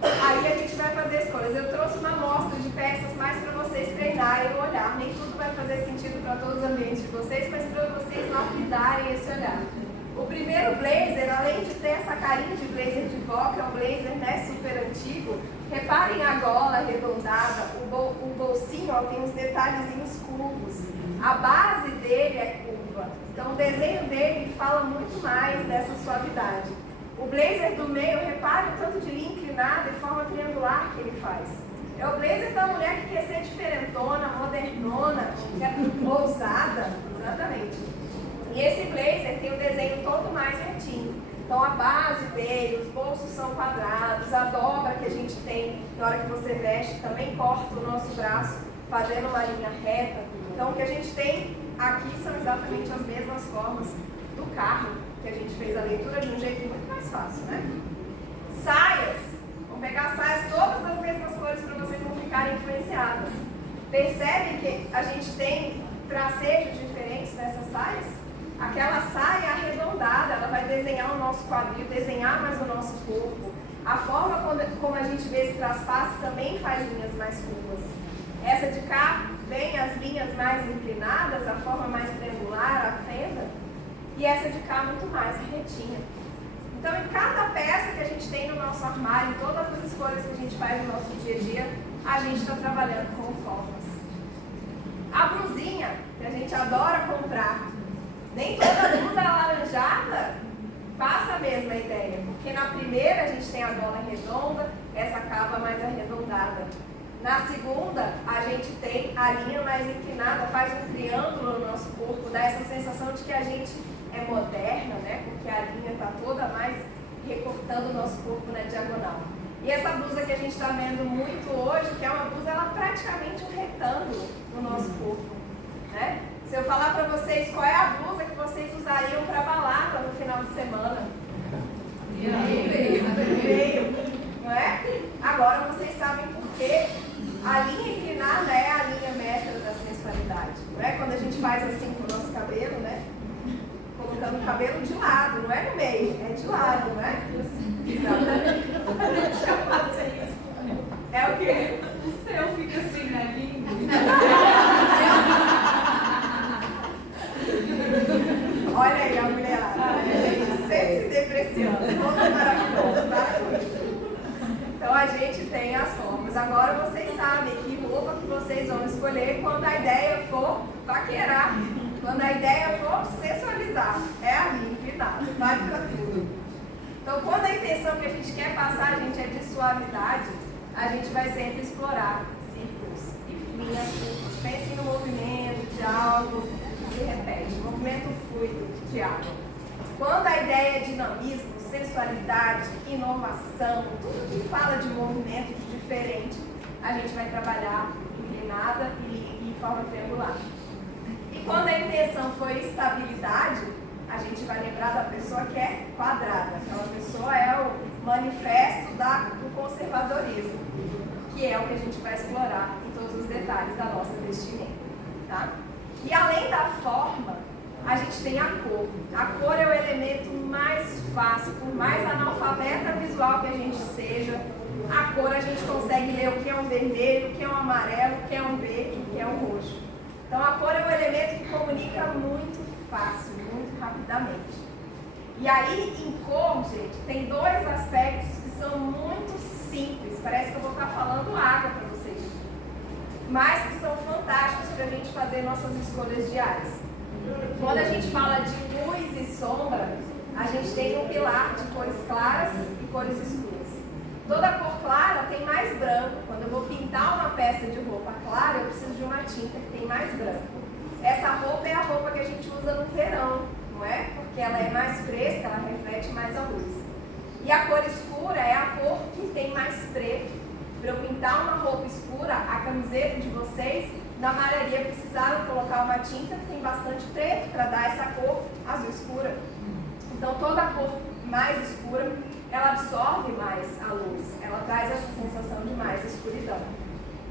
Aí a gente vai fazer escolhas. Eu trouxe uma amostra de peças mais para vocês treinarem o olhar. Nem tudo vai fazer sentido para todos os ambientes de vocês, mas para vocês lapidarem esse olhar. O primeiro blazer, além de ter essa carinha de blazer de vó, que é um blazer, né, super antigo, reparem a gola arredondada, o bolsinho, ó, tem uns detalhezinhos curvos. A base dele é curva. Então o desenho dele fala muito mais dessa suavidade. O blazer do meio, repare o tanto de linha inclinada e forma triangular que ele faz. É o blazer da mulher que quer ser diferentona, modernona, que é ousada. Exatamente. E esse blazer tem o desenho todo mais retinho. Então a base dele, os bolsos são quadrados, a dobra que a gente tem na hora que você veste também corta o nosso braço, fazendo uma linha reta. Então o que a gente tem aqui são exatamente as mesmas formas do carro, que a gente fez a leitura de um jeito muito mais fácil, né? Saias, vamos pegar saias todas das mesmas cores para vocês não ficarem influenciadas. Percebe que a gente tem tracejos diferentes nessas saias? Aquela saia arredondada, ela vai desenhar o nosso quadril, desenhar mais o nosso corpo. A forma como a gente vê esse traspasse também faz linhas mais curvas. Essa de cá vem as linhas mais inclinadas, a forma mais triangular, a fenda. E essa de cá muito mais retinha. Então, em cada peça que a gente tem no nosso armário, em todas as escolhas que a gente faz no nosso dia a dia, a gente está trabalhando com formas. A blusinha, que a gente adora comprar, nem toda blusa alaranjada passa a mesma ideia, porque na primeira a gente tem a gola redonda, essa cava mais arredondada. Na segunda, a gente tem a linha mais inclinada, faz um triângulo no nosso corpo, dá essa sensação de que a gente é moderna, né? Porque a linha está toda mais recortando o nosso corpo na diagonal. E essa blusa que a gente está vendo muito hoje, que é uma blusa, ela é praticamente um retângulo no nosso corpo, né? Se eu falar para vocês qual é a blusa que vocês usariam para balada no final de semana? Veio, não é? Agora vocês sabem por quê. A linha inclinada é a linha mestra da sensualidade, não é? Quando a gente faz assim com o nosso cabelo, né? Colocando o cabelo de lado, não é no meio, é de lado, não é? Exatamente. Deixa eu fazer isso. É o quê? O seu fica assim na língua. Olha aí a mulherada, a gente sempre se depreciando, todo maravilhoso, para com isso. Então a gente tem as formas. Agora vocês sabem que roupa que vocês vão escolher quando a ideia for paquerar, quando a ideia for sensualizar. É a minha inclinada, vale para tudo. Então, quando a intenção que a gente quer passar, gente, é de suavidade, a gente vai sempre explorar círculos e linhas curtas. Pensem no movimento de algo que se repete, movimento fluido de água. Quando a ideia é dinamismo, sensualidade, inovação, tudo que fala de movimento diferente, a gente vai trabalhar inclinada e em forma triangular. E quando a intenção for estabilidade, a gente vai lembrar da pessoa que é quadrada. Aquela pessoa é o manifesto do conservadorismo, que é o que a gente vai explorar em todos os detalhes da nossa vestimenta. Tá? E além da forma, a gente tem a cor. A cor é o elemento mais fácil, por mais analfabeta visual que a gente seja, a cor a gente consegue ler o que é um vermelho, o que é um amarelo, o que é um verde, o que é um roxo. Então a cor é um elemento que comunica muito fácil, muito rapidamente. E aí, em cor, gente, tem dois aspectos que são muito simples. Parece que eu vou estar falando água para vocês, mas que são fantásticos para a gente fazer nossas escolhas diárias. Quando a gente fala de luz e sombra, a gente tem um pilar de cores claras e cores escuras. Toda cor clara tem mais branco. Quando eu vou pintar uma peça de roupa clara, eu preciso de uma tinta que tem mais branco. Essa roupa é a roupa que a gente usa no verão, não é? Porque ela é mais fresca, ela reflete mais a luz. E a cor escura é a cor que tem mais preto. Para eu pintar uma roupa escura, a camiseta de vocês, na malharia precisaram colocar uma tinta que tem bastante preto para dar essa cor azul escura. Então toda cor mais escura, ela absorve mais a luz, ela traz essa sensação de mais escuridão.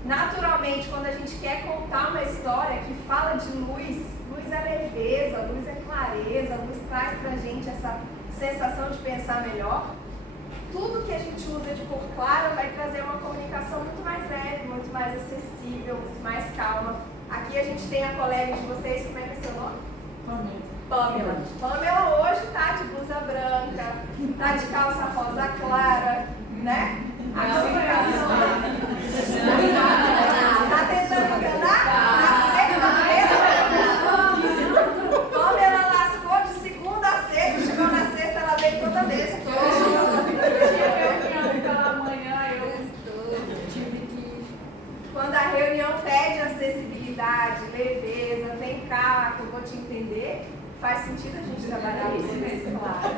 Naturalmente, quando a gente quer contar uma história que fala de luz, luz é leveza, luz é clareza, luz traz pra gente essa sensação de pensar melhor. Tudo que a gente usa de cor clara vai trazer uma comunicação muito mais leve, muito mais acessível, muito mais calma. Aqui a gente tem a colega de vocês, como é que é seu nome? Pamela. Pamela hoje tá de blusa branca, tá de calça rosa clara, né? A comunicação tá tentando enganar? Na sexta-feira, Pamela lascou de segunda a sexta, chegou na sexta, ela veio toda vez. Quando a reunião pede acessibilidade, leveza, vem cá, que eu vou te entender, faz sentido a gente trabalhar com isso, claro.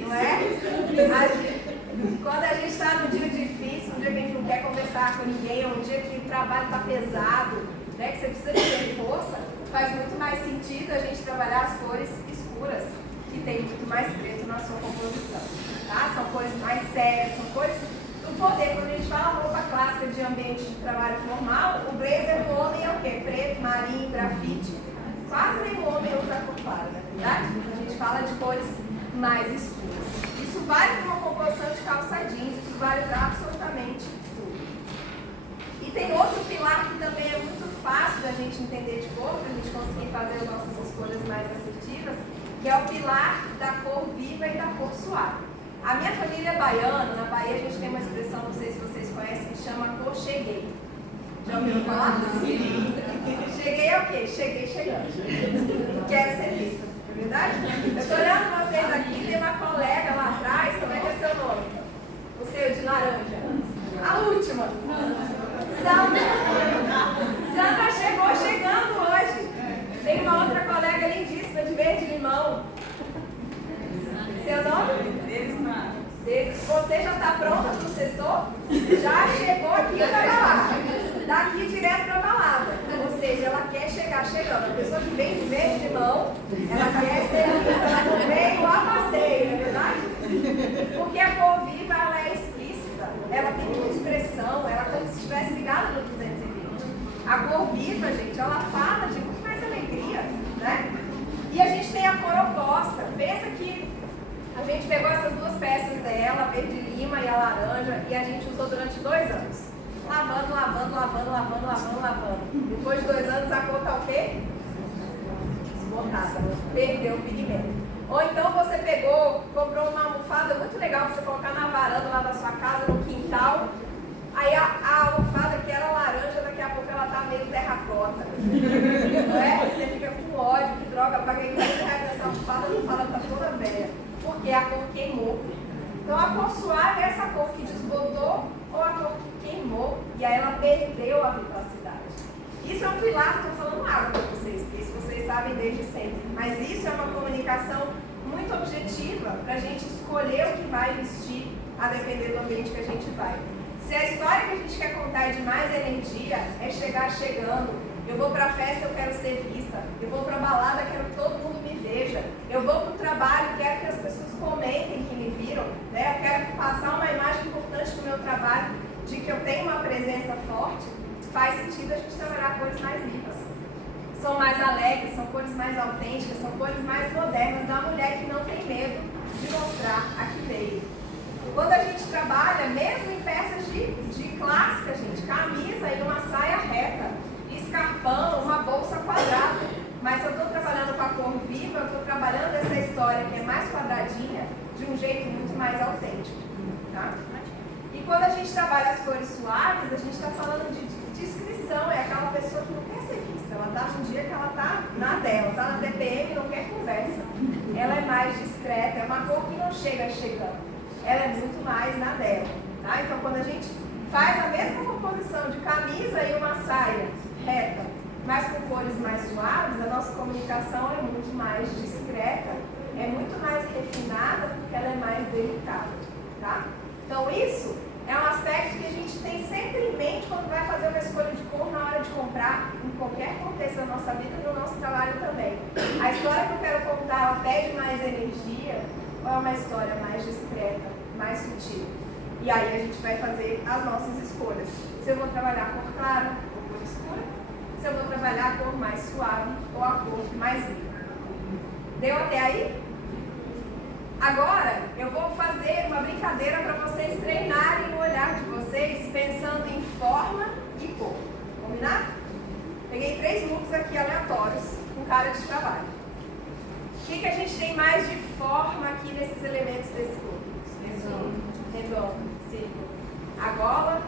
Não é? Quando a gente está num dia difícil, um dia que a gente não quer conversar com ninguém, um dia que o trabalho está pesado, né, que você precisa ter força, faz muito mais sentido a gente trabalhar as cores escuras, que tem muito mais preto na sua composição. Tá? São cores mais sérias, são cores do poder. Quando a gente fala roupa clássica de ambiente de trabalho formal, o blazer do homem é o quê? Preto, marinho, grafite. Quase nenhum homem usa a cor clara, na verdade? A gente fala de cores mais escuras. Isso vale para uma composição de calça jeans, isso vale para absolutamente tudo. E tem outro pilar que também é muito fácil da gente entender de cor, para a gente conseguir fazer as nossas escolhas mais assertivas, que é o pilar da cor viva e da cor suave. A minha família é baiana, na Bahia a gente tem uma expressão, não sei se vocês conhecem, que chama aconcheguei. Já ouviram falar? Sim. Cheguei é o quê? Cheguei chegando. Quero ser vista, não é verdade? Eu estou olhando vocês aqui, tem uma colega lá atrás, como é que é seu nome? O seu, de laranja. A última. Sandra chegou chegando hoje. Tem uma outra colega lindíssima de verde limão. Seu nome? Você já está pronta para o sextor? Já chegou aqui para balada. Daqui direto para balada. Ou seja, ela quer chegar chegando. A pessoa que vem de verde limão, ela quer ser vista, ela não veio a passeio, não é verdade? Porque a cor viva, ela é explícita. Ela tem muita expressão, ela é como se estivesse ligada no 220. A cor viva, gente, ela fala de muito mais alegria, né? E a gente tem a cor oposta. Pensa que a gente pegou essas duas peças dela, a verde lima e a laranja, e a gente usou durante 2 anos. Lavando, lavando, lavando, lavando, lavando, lavando. Depois de 2 anos, a cor tá o quê? Desbotada. Perdeu o pigmento. Ou então você pegou, comprou uma almofada muito legal para você colocar na varanda lá da sua casa, no quintal. Aí a almofada idiota. Não é? Você fica com ódio, que droga, paguei R$40 nessa almofada, não fala, tá toda velha. Porque a cor queimou. Então a cor suave é essa cor que desbotou ou a cor que queimou e aí ela perdeu a vivacidade. Isso é um pilar, estou falando água para vocês, porque isso vocês sabem desde sempre. Mas isso é uma comunicação muito objetiva para a gente escolher o que vai vestir a depender do ambiente que a gente vai. Se a história que a gente quer contar é de mais energia, é chegar chegando, eu vou para a festa, eu quero ser vista, eu vou para a balada, quero que todo mundo me veja, eu vou para o trabalho, quero que as pessoas comentem que me viram, né? Eu quero passar uma imagem importante do meu trabalho, de que eu tenho uma presença forte, faz sentido a gente trabalhar cores mais vivas. São mais alegres, são cores mais autênticas, são cores mais modernas, da mulher que não tem medo de mostrar a que veio. Quando a gente trabalha, mesmo em peças de clássica, gente, camisa e uma saia reta, escarpão, uma bolsa quadrada. Mas se eu estou trabalhando com a cor viva, eu estou trabalhando essa história que é mais quadradinha, de um jeito muito mais autêntico. Tá? E quando a gente trabalha as cores suaves, a gente está falando de discrição, é aquela pessoa que não quer ser vista. Ela está num dia que ela está na dela, está na TPM e não quer conversa. Ela é mais discreta, é uma cor que não chega chegando. Ela é muito mais na dela. Tá? Então, quando a gente faz a mesma composição de camisa e uma saia reta, mas com cores mais suaves, a nossa comunicação é muito mais discreta, é muito mais refinada, porque ela é mais delicada. Tá? Então, isso é um aspecto que a gente tem sempre em mente quando vai fazer uma escolha de cor na hora de comprar, em qualquer contexto da nossa vida e no nosso trabalho também. A história que eu quero contar, ela pede mais energia, ou é uma história mais discreta, mais sutil? E aí a gente vai fazer as nossas escolhas. Se eu vou trabalhar a cor clara ou cor escura, se eu vou trabalhar a cor mais suave ou a cor mais viva. Deu até aí? Agora eu vou fazer uma brincadeira para vocês treinarem o olhar de vocês pensando em forma e cor. Combinado? Peguei 3 looks aqui aleatórios com cara de trabalho. O que a gente tem mais de forma aqui nesses elementos desse look? Redondo, círculo. A gola,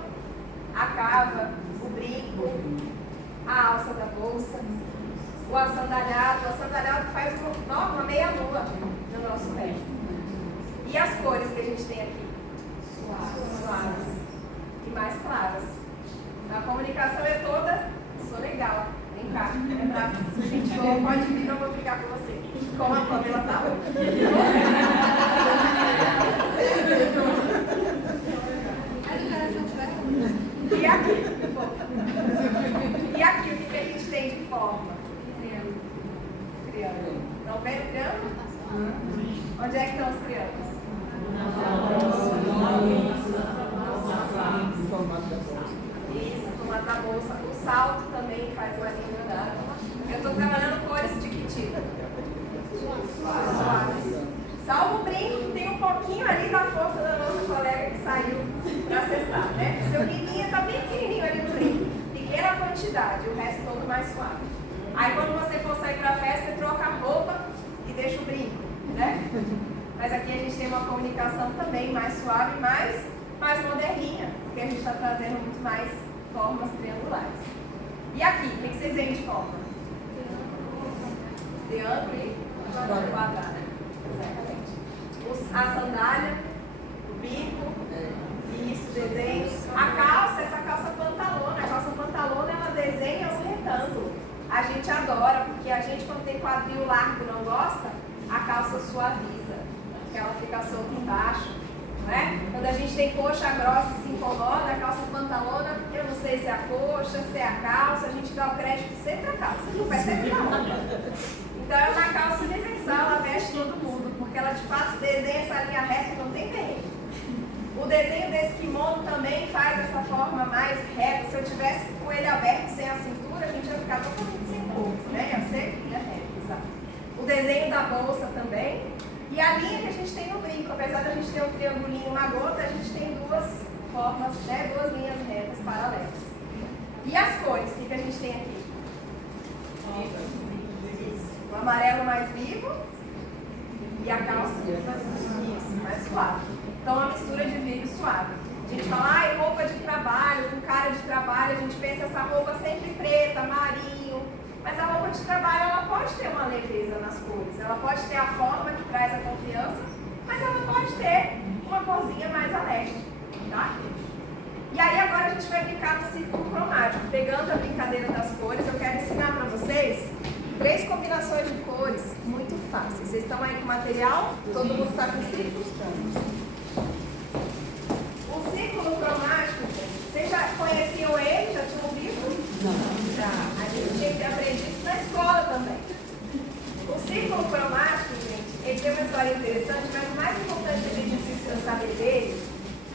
a cava, o brinco, a alça da bolsa, o assandalhado. O assandalhado faz uma meia-lua no nosso pé. E as cores que a gente tem aqui? Suaves. E mais claras. A comunicação é toda, sou legal, vem cá, é bravo. Se a gente for, pode vir, eu vou brigar com você. Como a Pamela tá hoje. E aqui? E aqui, o que a gente tem de forma? Triângulo. Estão vendo o triângulo? Onde é que estão os triângulos? Isso, no formato da bolsa. O salto também faz uma linha andada. Eu estou trabalhando cores de que tipo? Suaves. Salvo o brinco, que tem um pouquinho ali da força da nossa colega que saiu para cestar, né? Seu brinquinho está bem pequenininho ali no brinco. Pequena quantidade, o resto todo mais suave. Aí quando você for sair para a festa, você troca a roupa e deixa o brinco, né? Mas aqui a gente tem uma comunicação também mais suave, mais moderninha, porque a gente está trazendo muito mais formas triangulares. E aqui, o que vocês veem de forma? Triângulo e quadrado. Exatamente. A sandália, o bico, isso, desenho. A calça, essa calça pantalona. A calça pantalona, ela desenha um retângulo. A gente adora, porque a gente, quando tem quadril largo e não gosta, a calça suaviza, porque ela fica solta embaixo. Não é? Quando a gente tem coxa grossa e se incomoda, a calça pantalona, eu não sei se é a coxa, se é a calça, a gente dá o crédito sempre à calça, não vai sempre a roupa. Então é uma calça universal, ela veste todo mundo, porque ela de fato desenha essa linha reta e não tem terreno. O desenho desse kimono também faz essa forma mais reta. Se eu tivesse com ele aberto sem a cintura, a gente ia ficar totalmente sem corpo, né? Ia ser linha reta, exato. O desenho da bolsa também. E a linha que a gente tem no brinco, apesar de a gente ter um triangulinho e uma gota, a gente tem 2 formas, né? 2 linhas retas paralelas. E as cores, o que a gente tem aqui? O amarelo mais vivo e a calça isso, mais suave. Então, uma mistura de vivo e suave. A gente fala, ai, roupa de trabalho, com cara de trabalho, a gente pensa essa roupa sempre preta, marinho. Mas a roupa de trabalho, ela pode ter uma leveza nas cores, ela pode ter a forma que traz a confiança, mas ela pode ter uma corzinha mais alegre, tá? E aí agora a gente vai brincar no círculo cromático. Pegando a brincadeira das cores, eu quero ensinar para vocês 3 combinações de cores muito fáceis. Vocês estão aí com o material? Todo mundo está com o círculo? O círculo cromático, vocês já conheciam ele? Já tinham ouvido? Não. Já. A gente tinha que ter aprendido isso na escola também. O círculo cromático, gente, ele tem uma história interessante, mas o mais importante que a gente precisa saber dele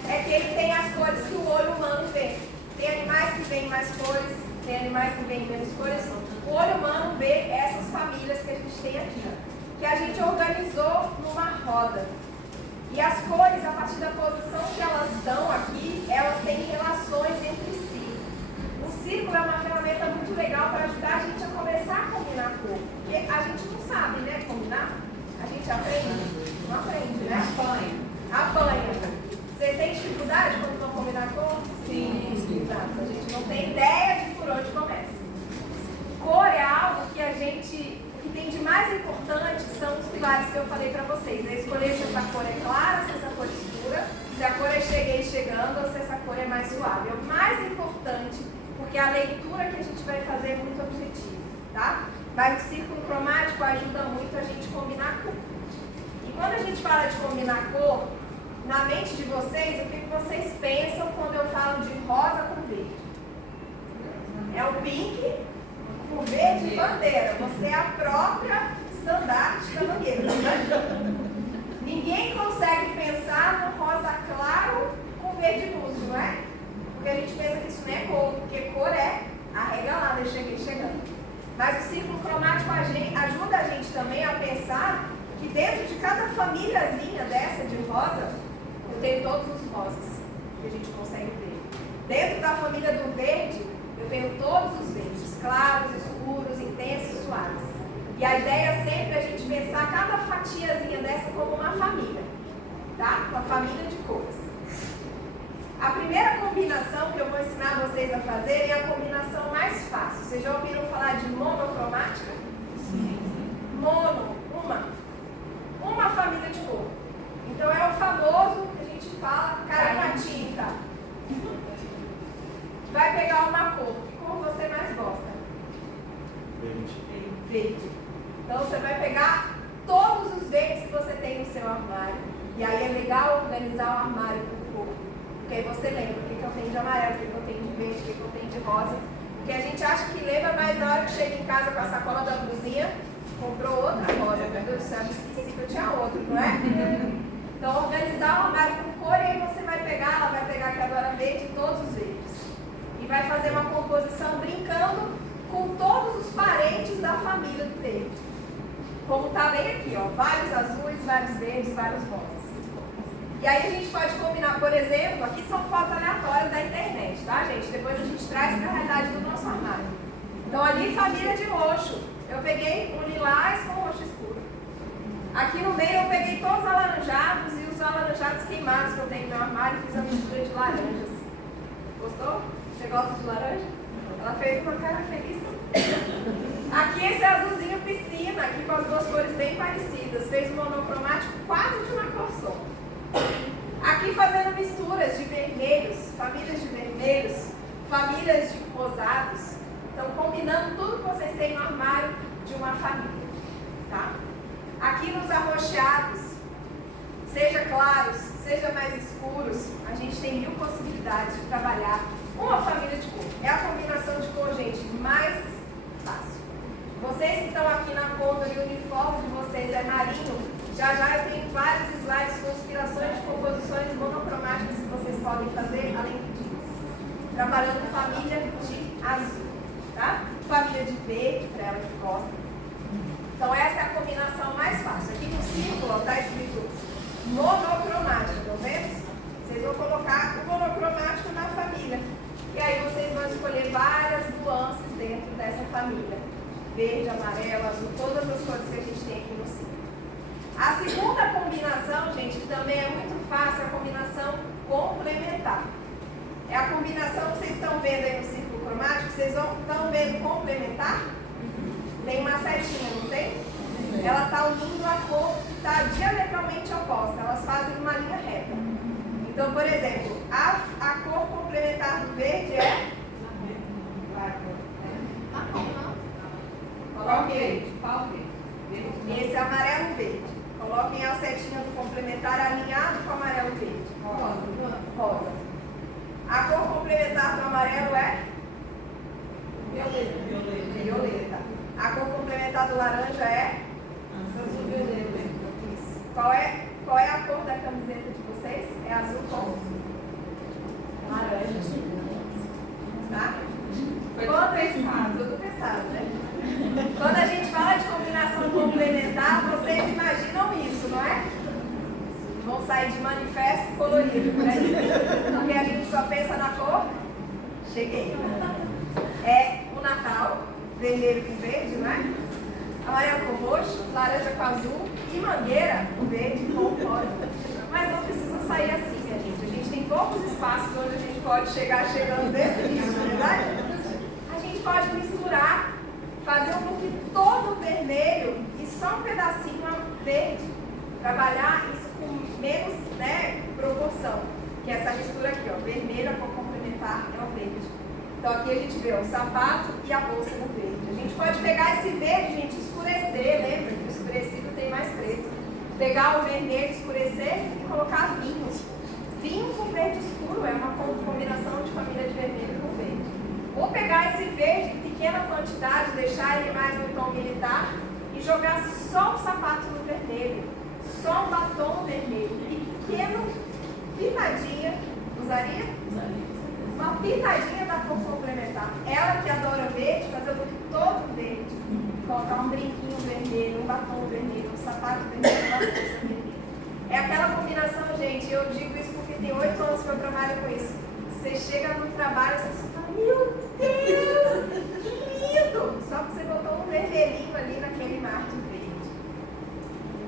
é que ele tem as cores que o olho humano vê. Tem animais que veem mais cores, tem animais que veem menos cores. O olho humano vê essas famílias que a gente tem aqui, que a gente organizou numa roda. E as cores, a partir da posição que elas dão aqui, elas têm relações entre si. O círculo é uma ferramenta muito legal para ajudar a gente a começar a combinar cor. Porque a gente não sabe, né, combinar. A gente aprende? Não aprende, né? Apanha. Vocês têm dificuldade quando vão combinar cor? Sim. Exato. A gente não tem ideia de por onde começa. Cor é algo que o que tem de mais importante são os pilares que eu falei para vocês. É escolher se essa cor é clara, se essa cor é escura, se a cor é cheguei chegando ou se essa cor é mais suave. É o mais importante, porque a leitura que a gente vai fazer é muito objetiva, tá? Mas o círculo cromático ajuda muito a gente combinar cor. E quando a gente fala de combinar cor, na mente de vocês, o que vocês pensam quando eu falo de rosa com verde? É o pink com verde bandeira. Você é a própria estandarte da bandeira. Ninguém consegue pensar no rosa claro com verde luz, não é? Porque a gente pensa que isso não é cor, porque cor é arregalada, eu cheguei chegando. Mas o círculo cromático ajuda a gente também a pensar que dentro de cada famíliazinha dessa de rosa, eu tenho todos os rosas que a gente consegue ver. Dentro da família do verde, eu tenho todos os verdes, claros, escuros, intensos, suaves. E a ideia sempre é a gente pensar cada fatiazinha dessa como uma família, tá? Uma família de cores. A primeira combinação que eu vou ensinar vocês a fazer é a combinação mais fácil. Vocês já ouviram falar de monocromática? Sim. Mono, uma família de cor. Então é o famoso que a gente fala, cara na tinta. Vai pegar uma cor. Que cor você mais gosta? Verde. Então você vai pegar todos os verdes que você tem no seu armário. E aí é legal organizar o armário por cor. Porque aí você lembra o que eu tenho de amarelo, o que eu tenho de verde, o que eu tenho de rosa. Porque a gente acha que lembra, mas na hora que chega em casa com a sacola da blusinha, comprou outra rosa. Meu Deus do céu, esqueci que eu tinha outra, não é? Então organizar o armário por cor e aí você vai pegar, ela vai pegar aqui agora verde, todos os verdes. E vai fazer uma composição brincando com todos os parentes da família do verde. Como está bem aqui, ó, vários azuis, vários verdes, vários rosas. E aí a gente pode combinar, por exemplo, aqui são fotos aleatórias da internet, tá, gente? Depois a gente traz para a realidade do nosso armário. Então ali, família de roxo. Eu peguei o lilás com o roxo escuro. Aqui no meio eu peguei todos os alaranjados e os alaranjados queimados que eu tenho no meu armário e fiz a mistura de laranjas. Gostou? Você gosta de laranja? Ela fez uma cara feliz. Aqui esse azulzinho piscina, aqui com as duas cores bem parecidas. Fez um monocromático quase de uma cor só. Aqui fazendo misturas de vermelhos, famílias de vermelhos, famílias de rosados. Então combinando tudo que vocês têm no armário de uma família, tá? Aqui nos arroxeados, seja claros, seja mais escuros, a gente tem 1000 possibilidades de trabalhar uma família de cor. É a combinação de cor, gente, mais fácil. Vocês que estão aqui na ponta e o uniforme de vocês é marinho, já eu tenho vários slides com inspirações de composições monocromáticas que vocês podem fazer, além disso. Trabalhando família de azul, tá? Família de verde, para ela que gosta. Então essa é a combinação mais fácil. Aqui no círculo está escrito monocromático, estão vendo? Vocês vão colocar o monocromático na família. E aí vocês vão escolher várias nuances dentro dessa família. Verde, amarelo, azul, todas as cores que a gente tem aqui no círculo. A segunda combinação, gente, que também é muito fácil, é a combinação complementar. É a combinação que vocês estão vendo aí no círculo cromático, vocês estão vendo complementar? Tem uma setinha, não tem? Ela está unindo a cor que está diametralmente oposta, elas fazem uma linha reta. Então, por exemplo, a cor complementar do verde é? Coloquem. Esse é amarelo verde. Coloquem a setinha do complementar alinhado com o amarelo verde. Rosa. A cor complementar do amarelo é? Violeta. A cor complementar do laranja é? Azul violeta. Isso. Qual é a cor da camiseta de vocês? É azul com laranja. Tá? Tudo pensado, né? Quando a gente fala de combinação complementar, vocês imaginam isso, não é? Vão sair de manifesto colorido, né? Porque a gente só pensa na cor. Cheguei. É o Natal, vermelho com verde, não é? Amarelo com roxo, laranja com azul e mangueira com verde com rosa. Mas não precisa sair assim, minha gente. A gente tem poucos espaços onde a gente pode chegar chegando desse nível, não é verdade? A gente pode misturar, fazer um look todo vermelho e só um pedacinho verde. Trabalhar isso com menos, né, proporção. Que é essa mistura aqui, ó, vermelho, a cor complementar é o verde. Então aqui a gente vê o sapato e a bolsa no verde. A gente pode pegar esse verde, gente, escurecer, lembra que o escurecido tem mais preto. Pegar o vermelho, escurecer e colocar vinho. Vinho com verde escuro é uma combinação de família de vermelho com verde. Ou pegar esse verde em pequena quantidade, deixar ele mais no tom militar e jogar só o sapato no vermelho, só um batom vermelho, pequeno, pitadinha, usaria? Uma pitadinha da cor complementar. Ela que adora verde, fazer o look todo verde. Colocar um brinquinho vermelho, um batom vermelho, um sapato vermelho, uma bolsa vermelha. É aquela combinação, gente, eu digo isso porque tem 8 anos que eu trabalho com isso. Você chega no trabalho e você fala, meu Deus, que lindo! Só que você botou um vermelhinho ali naquele mar de verde.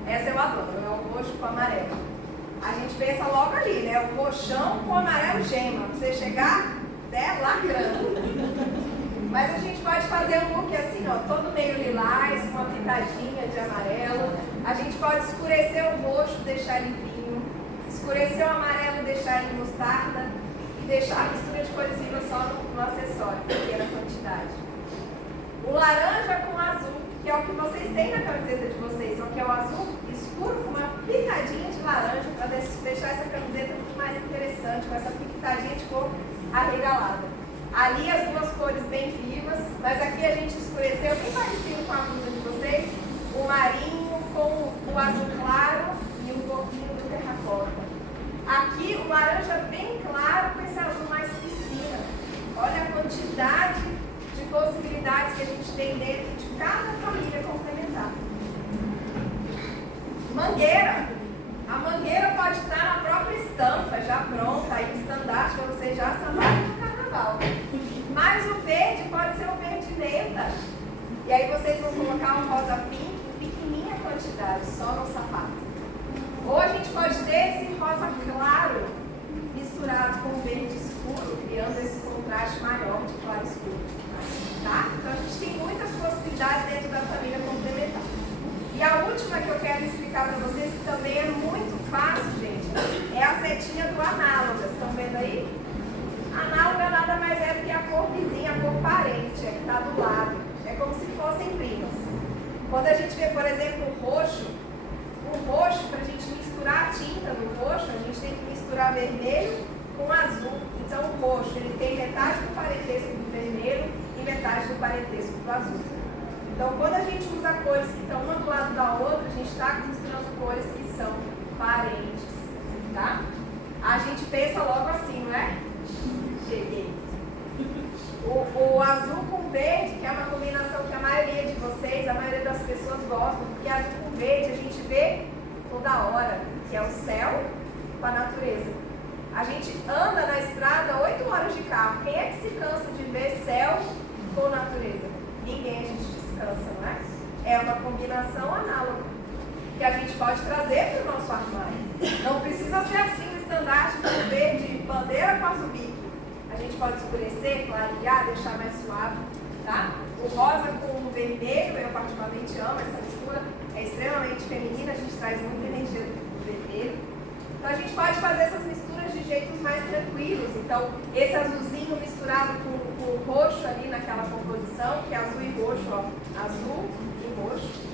Essa eu adoro, é o roxo com o amarelo. A gente pensa logo ali, né? O roxão com o amarelo gema. Pra você chegar, né, lacrando. Mas a gente pode fazer um look assim, ó, todo meio lilás, com uma pitadinha de amarelo. A gente pode escurecer o roxo, deixar ele vinho. Escurecer o amarelo, deixar ele mostarda. E deixar a mistura de cores vivas só no acessório, pequena quantidade. O laranja com azul, que é o que vocês têm na camiseta de vocês, só que é o azul escuro com uma pitadinha de laranja, para deixar essa camiseta muito mais interessante, com essa pitadinha de cor arregalada. Ali as duas cores bem vivas, mas aqui a gente escureceu bem parecido com a blusa de vocês, o marinho com o azul claro e um pouquinho do terracota. Aqui o laranja bem claro com esse azul mais piscina. Olha a quantidade de possibilidades que a gente tem dentro de cada família complementar. Mangueira. A mangueira pode estar na própria estampa, já pronta, aí estandarte para você já sambar no carnaval. Mas o verde pode ser um verde menta. E aí vocês vão colocar um rosa pink em pequenininha quantidade, só no sapato. Ou a gente pode ter esse rosa claro misturado com o verde escuro, criando esse contraste maior de claro e escuro. Tá? Então a gente tem muitas possibilidades dentro da família complementar. E a última que eu quero explicar para vocês, que também é muito fácil, gente, é a setinha do análoga. Estão vendo aí? Análoga nada mais é do que a cor vizinha, a cor parente, é que está do lado. É como se fossem primas. Quando a gente vê, por exemplo, o roxo, para a gente misturar a tinta do roxo, a gente tem que misturar vermelho com azul. Então o roxo, ele tem metade do parentesco do vermelho e metade do parentesco do azul. Então, quando a gente usa cores que estão uma do lado da outra, a gente está misturando cores que são parentes, tá? A gente pensa logo assim, não é? Cheguei. O azul com verde, que é uma combinação que a maioria de vocês, a maioria das pessoas gostam, porque azul com verde a gente vê toda hora, que é o céu com a natureza. A gente anda na estrada 8 horas de carro. Quem é que se cansa de ver céu com natureza? Ninguém, a gente descansa, não é? É uma combinação análoga que a gente pode trazer para o nosso armário. Não precisa ser assim o estandarte com verde bandeira com azul bique. A gente pode escurecer, clarear, deixar mais suave, tá? O rosa com o vermelho, eu particularmente amo essa mistura, é extremamente feminina, a gente traz muita energia do vermelho. Então a gente pode fazer essas misturas de jeitos mais tranquilos. Então esse azulzinho misturado com o roxo ali naquela composição, que é azul e roxo, ó, azul e roxo.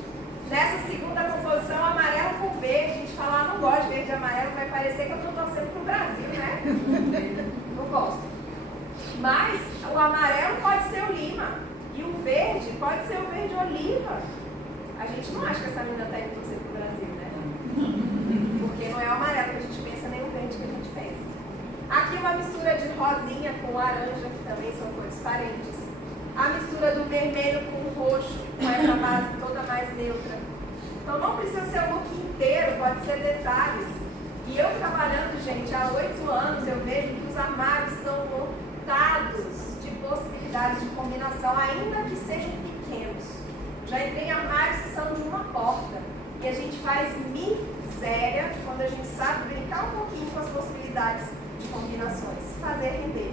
Nessa segunda composição, amarelo com verde, a gente fala, ah, não gosto de verde e amarelo, vai parecer que eu estou torcendo pro Brasil, né? Não gosto. Mas o amarelo pode ser o lima e o verde pode ser o verde oliva. A gente não acha que essa menina está indo torcer pro Brasil, né? Porque não é o amarelo que a gente pensa, nem o verde que a gente pensa. Aqui uma mistura de rosinha com laranja, que também são cores parentes. A mistura do vermelho com o roxo, com essa base toda mais neutra. Então não precisa ser o look inteiro, pode ser detalhes. E eu trabalhando, gente, há 8 anos, eu vejo que os armários estão lotados de possibilidades de combinação, ainda que sejam pequenos. Já entrei em armários que são de uma porta. E a gente faz miséria quando a gente sabe brincar um pouquinho com as possibilidades de combinações. Fazer render.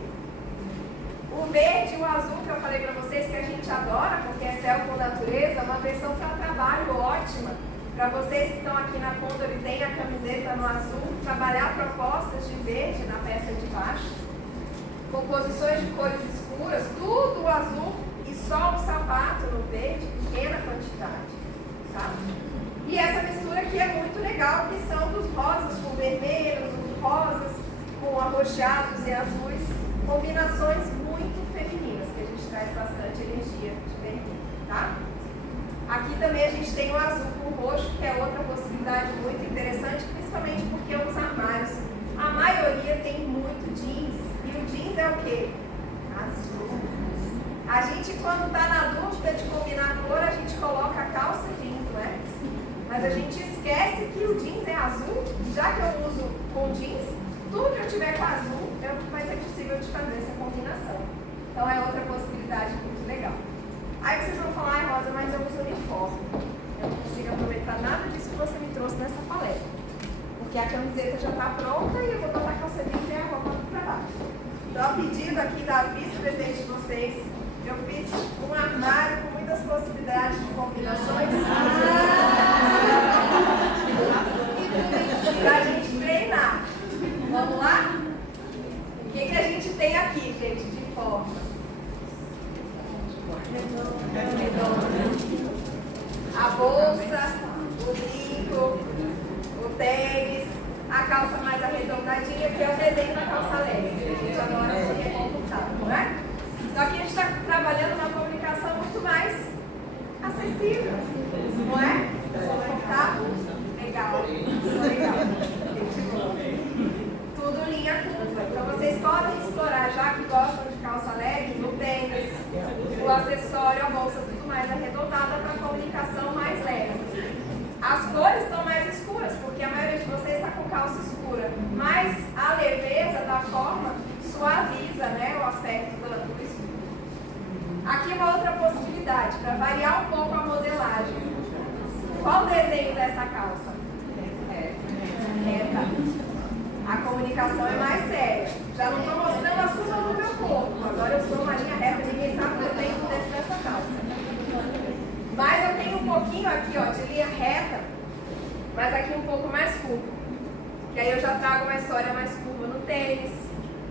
O verde e o azul que eu falei para vocês que a gente adora, porque é céu com natureza, uma versão para trabalho ótima. Para vocês que estão aqui na Condor e tem a camiseta no azul, trabalhar propostas de verde na peça de baixo. Composições de cores escuras, tudo azul e só um sapato no verde, pequena quantidade. Tá? E essa mistura aqui é muito legal, que são dos rosas com vermelhos, os rosas com arroxeados e azuis, combinações muito femininas, que a gente traz bastante energia de vermelho, tá? Aqui também a gente tem o azul com o roxo, que é outra possibilidade muito interessante, principalmente porque os armários, a maioria tem muito jeans, e o jeans é o quê? Azul. A gente, quando está na dúvida de combinar cor, a gente coloca a calça jeans, não é? Mas a gente esquece que o jeans é azul, já que eu uso com jeans, tudo que eu tiver com azul, vai ser possível de fazer essa combinação. Então é outra possibilidade muito legal. Aí vocês vão falar, ai Rosa, mas eu uso uniforme. Eu não consigo aproveitar nada disso que você me trouxe nessa palestra. Porque a camiseta já está pronta e eu vou botar a calça jeans e a roupa para baixo. Então, a pedido aqui da vice-presidente de vocês, eu fiz um armário com muitas possibilidades de combinações. Para a gente treinar. Vamos lá? O que a gente tem aqui, gente, de formas? A bolsa, o brinco, o tênis, a calça mais arredondadinha, que é o desenho da calça leve, que a gente adora porque é confortável, não é? Então aqui a gente está trabalhando uma comunicação muito mais acessível, não é? Confortável, legal, tudo linha curva. Então vocês podem explorar, já que gostam de calça leve, o tênis, o acessório, a bolsa, tudo mais arredondada para comunicação mais leve. As cores estão mais escuras, porque a maioria de vocês está com calça escura, mas a leveza da forma suaviza, né, o aspecto do escuro. Aqui uma outra possibilidade, para variar um pouco a modelagem. Qual o desenho dessa calça? Reta. A comunicação é mais séria. Já não estou mostrando as curvas do meu corpo. Agora eu sou uma linha reta, ninguém sabe o que eu tenho dentro dessa calça. Mas eu tenho um pouquinho aqui, ó, de linha reta, mas aqui um pouco mais curvo. Que aí eu já trago uma história mais curva no tênis.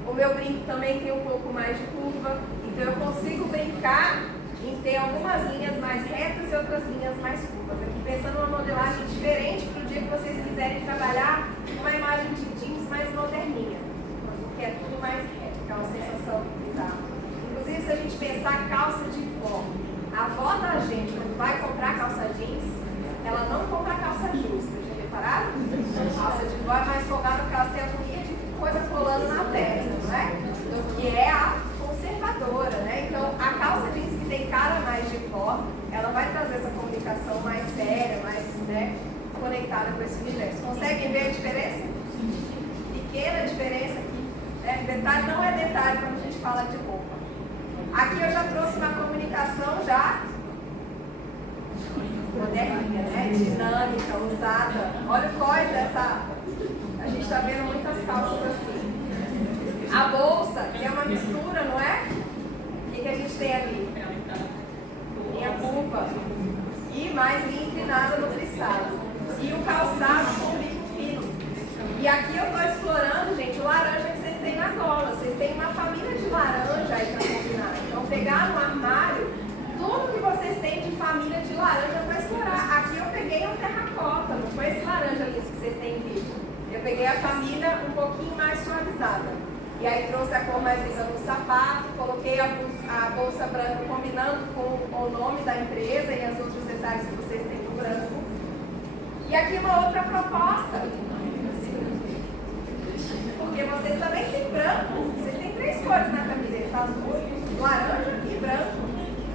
O meu brinco também tem um pouco mais de curva. Então eu consigo brincar em ter algumas linhas mais retas e outras linhas mais curvas. Aqui pensando numa modelagem diferente para o dia que vocês quiserem trabalhar uma imagem de jeans mais moderninha. Porque é tudo mais reto, que é uma sensação bizarra. Inclusive se a gente pensar calça de vó, a avó da gente, quando vai comprar calça jeans, ela não compra calça justa. Já repararam? Calça de vó é mais folgada porque elas têm a mania de coisa colando na perna, não é? Então, que é a conservadora, né? Então, a calça jeans que tem cara mais de vó, ela vai trazer essa comunicação mais séria, mais, né, conectada com esse universo. Conseguem ver a diferença? Pequena diferença aqui. Né? Detalhe não é detalhe quando a gente fala de roupa. Aqui eu já trouxe uma comunicação já moderninha, né? Dinâmica, usada. Olha o cós dessa. A gente está vendo muitas calças assim. A bolsa, que é uma mistura, não é? O que a gente tem ali? Linha curva. E mais linha inclinada no plissado. E o calçado com bico fino. E aqui eu estou explorando, gente, o laranja que vocês têm na gola. Vocês têm uma família de laranja aí para combinar. Então, pegar no armário tudo que vocês têm de família de laranja para explorar. Aqui eu peguei um terracota, não foi esse laranja liso que vocês têm visto. Eu peguei a família um pouquinho mais suavizada. E aí trouxe a cor mais lisa no sapato, coloquei a bolsa branca combinando com o nome da empresa e os outros detalhes que vocês têm no branco. E aqui uma outra proposta. Porque vocês também têm branco. Vocês têm 3 cores na camiseta: azul, laranja e branco.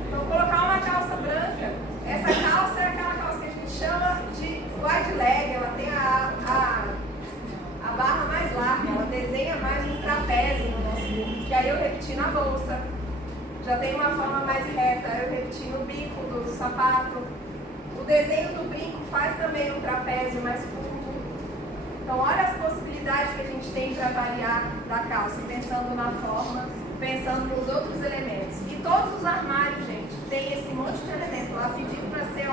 Então, colocar uma calça branca. Essa calça é aquela calça que a gente chama de wide leg. Ela tem a barra mais larga, ela desenha mais um trapézio no nosso corpo. Que aí eu repeti na bolsa. Já tem uma forma mais reta, eu repeti no bico do sapato. O desenho do brinco faz também um trapézio mais curto. Então, olha as possibilidades que a gente tem para variar da calça, pensando na forma, pensando nos outros elementos. E todos os armários, gente, tem esse monte de elemento lá pedido para ser,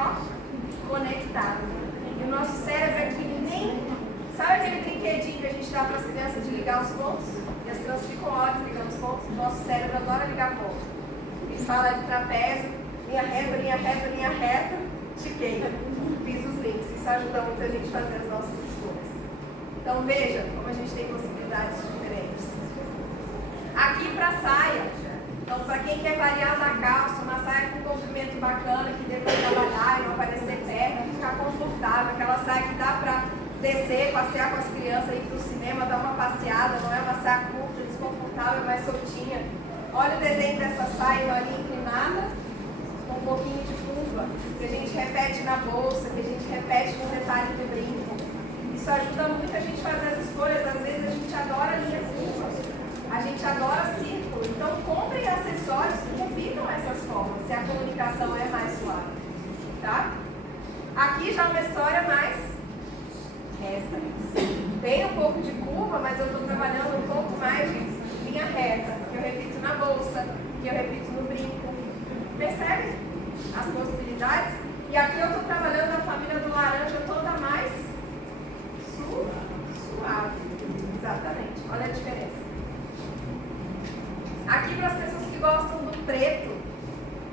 conectado. E o nosso cérebro aqui nem... Sabe aquele brinquedinho que a gente dá para as crianças de ligar os pontos? E as crianças ficam horas ligando os pontos. O nosso cérebro adora ligar pontos. Ele fala de trapézio, linha reta, linha reta, linha reta, tiquei. Fiz os links. Isso ajuda muito a gente a fazer as nossas escolhas. Então veja como a gente tem possibilidades diferentes. Aqui para saia. Então, para quem quer variar da calça, uma saia com comprimento bacana, que dê para trabalhar e não aparecer perna, ficar confortável, aquela saia que dá para descer, passear com as crianças, ir para o cinema, dar uma passeada, não é uma saia curta, desconfortável, mais soltinha. Olha o desenho dessa saia, uma linha inclinada, com um pouquinho de curva, que a gente repete na bolsa, que a gente repete no detalhe do brinco. Isso ajuda muito a gente a fazer as escolhas. Às vezes a gente adora linha curva, a gente adora círculo, então comprem acessórios que combinam essas formas, se a comunicação é mais suave, tá? Aqui já uma história mais reta. Tem um pouco de curva, mas eu estou trabalhando um pouco mais de linha reta, que eu repito na bolsa, que eu repito no brinco. Percebe as possibilidades? E aqui eu estou trabalhando a família do laranja toda mais suave. Exatamente. Olha a diferença. Aqui para as pessoas que gostam do preto.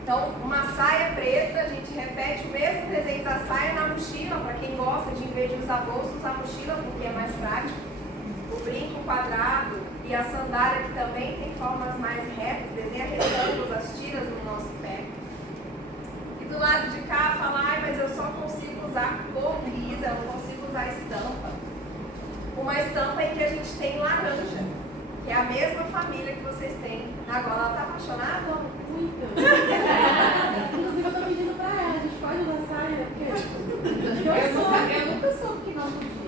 Então, uma saia preta, a gente repete o mesmo desenho da saia na mochila, para quem gosta de, em vez de usar bolsa, usar mochila, porque é mais prático. O brinco quadrado e a sandália, que também tem formas mais retas, desenha retângulos, as tiras no nosso pé. E do lado de cá, fala, mas eu só consigo usar cor lisa, eu não consigo usar estampa. Uma estampa em que a gente tem laranja, que é a mesma família que vocês têm na gola. Ela está apaixonada? Muito. Inclusive, eu tô pedindo pra ela, a gente pode usar saia, porque eu nunca soube que não podia.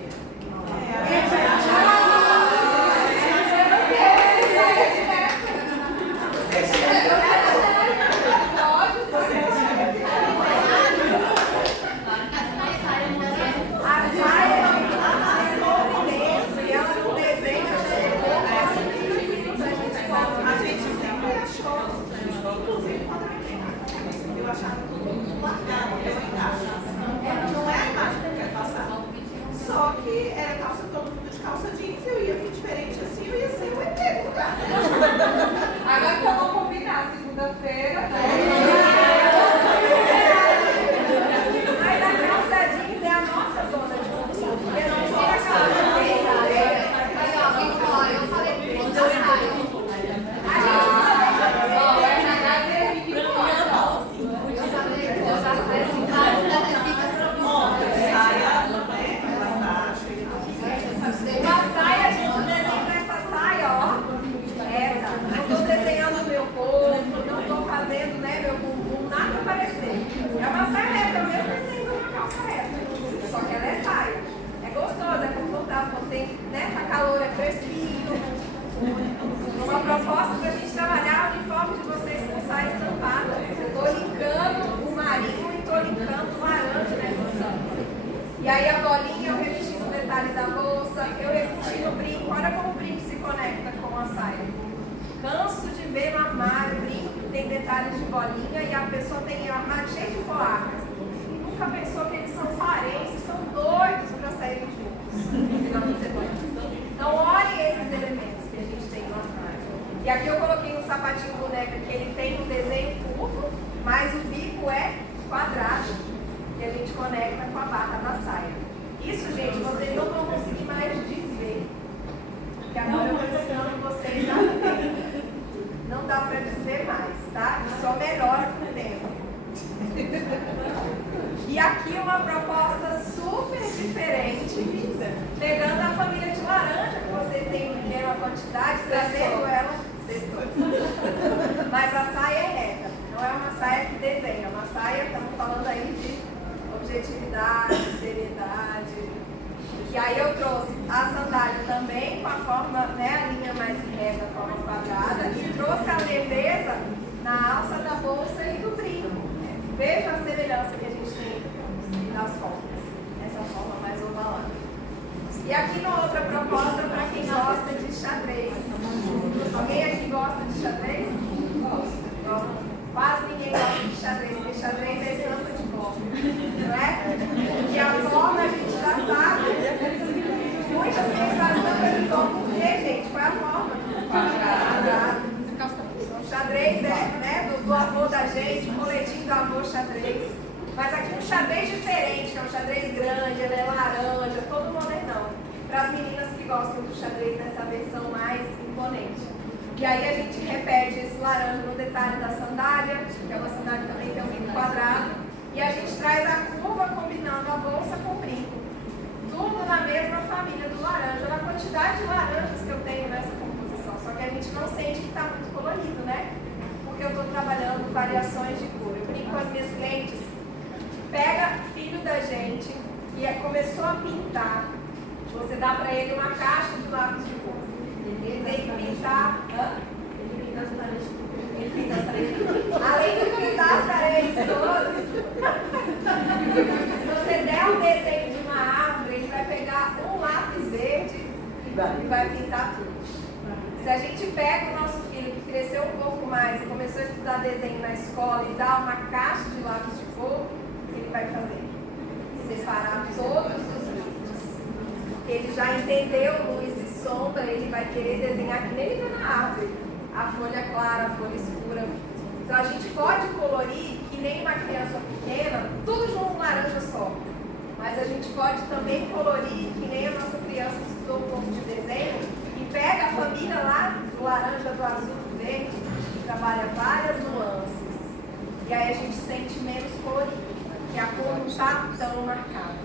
Só que era calça, todo mundo de calça jeans, eu ia vir diferente assim, eu ia ser o ET, tá? Agora que eu vou combinar, segunda-feira, Mas a calça jeans é a nossa zona de conforto. Porque não tira a calça jeans. Eu falei que eu uma saia, a gente desenha essa saia, não estou desenhando meu corpo, não estou fazendo, meu bumbum, nada aparecer. É uma saia reta, eu mesmo desenho uma calça reta, só que ela é saia. É gostosa, é confortável, tem, tá calor, é fresquinho. Uma proposta para a gente trabalhar o uniforme de vocês com saia estampada. Eu estou linkando o marinho e estou linkando o laranja nessa saia. E aí a bolinha eu repeti no detalhe detalhes da bolsa, eu repeti no brinco, olha como o brinco se conecta com a saia. Canso de ver no armário brinco que tem detalhes de bolinha e a pessoa tem o armário cheio de boacas. Nunca pensou que eles são parentes, são doidos para saírem juntos. Então olhem esses elementos que a gente tem no armário. E aqui eu coloquei um sapatinho boneca que ele tem um desenho curvo, mas o bico é quadrado, que a gente conecta com a barra da saia. Isso, gente, vocês não vão conseguir mais desver. Porque agora eu estou ensinando vocês a ver. Não dá para desver mais, tá? Só melhora com o tempo. E aqui uma proposta super diferente, pegando a família de laranja, que vocês têm em pequena quantidade, trazendo ela. Mas a saia é reta, não é uma saia que desenha, é uma saia, estamos falando aí de objetividade, seriedade. E aí eu trouxe a sandália também com a forma, né, a linha mais reta, a forma quadrada, e trouxe a leveza na alça da bolsa e do brinco. Veja a semelhança que a gente tem nas formas, essa forma mais ovalada. E aqui uma outra proposta para quem gosta de xadrez. Alguém aqui gosta de xadrez? Gosta. Quase ninguém gosta de xadrez, porque xadrez é estampa de copo, não é? E a forma a gente já sabe. Muitas vezes a estampa de copo, por quê, gente? Qual é a forma? Quadrado. O xadrez é, né, do avô da gente, o coletinho do avô xadrez. Mas aqui um xadrez diferente, que é um xadrez grande, ele é laranja, todo modernão. Para as meninas que gostam do xadrez nessa versão mais imponente. E aí a gente repete esse laranja no detalhe da sandália, que é uma sandália que também tem um bico quadrado. E a gente traz a curva combinando a bolsa com o brinco. Tudo na mesma família do laranja, na quantidade de laranjas que eu tenho nessa composição. Só que a gente não sente que está muito colorido, né? Porque eu estou trabalhando variações de cor. Eu brinco com as minhas clientes. Pega filho da gente e começou a pintar. Você dá para ele uma caixa de lápis de cor. Ele tem que pintar. Ele pinta as paredes. Ele pinta as paredes. Além de pintar as paredes todas, se você der um desenho de uma árvore, ele vai pegar um lápis verde e vai pintar tudo. Se a gente pega o nosso filho que cresceu um pouco mais e começou a estudar desenho na escola e dá uma caixa de lápis de cor, o que ele vai fazer? Separar todos os livros. Ele já entendeu luz e sombra, ele vai querer desenhar que nem ele vê na árvore. A folha clara, a folha escura. Então a gente pode colorir que nem uma criança pequena, tudo de um laranja só. Mas a gente pode também colorir que nem a nossa criança que estudou um pouco de desenho e pega a família lá do laranja, do azul, do verde e trabalha várias nuances. E aí a gente sente menos colorido, que a cor não está tão marcada,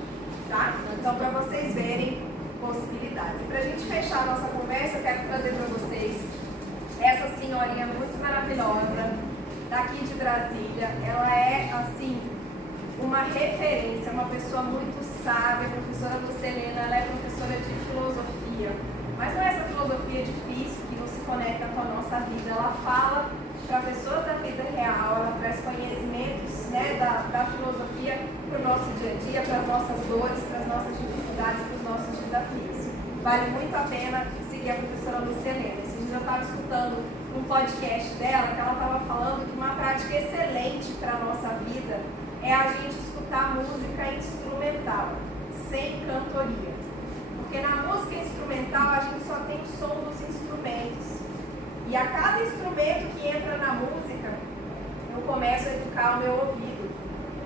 tá? Então para vocês verem possibilidades. E para a gente fechar a nossa conversa, eu quero trazer para vocês essa senhorinha muito maravilhosa daqui de Brasília. Ela é, assim, uma referência, uma pessoa muito sábia, a professora Lucelena. Ela é professora de filosofia, mas não é essa filosofia difícil que não se conecta com a nossa vida. Ela fala para pessoas da vida real, ela traz conhecimentos, né, da filosofia para o nosso dia a dia, para as nossas dores, para as nossas dificuldades, para os nossos desafios. Vale muito a pena seguir a professora Lucelena. Esses dias eu estava escutando um podcast dela, que ela estava falando que uma prática excelente para a nossa vida é a gente escutar música instrumental, sem cantoria. Porque na música instrumental a gente só tem o som dos instrumentos. E a cada instrumento que entra na música, eu começo a educar o meu ouvido.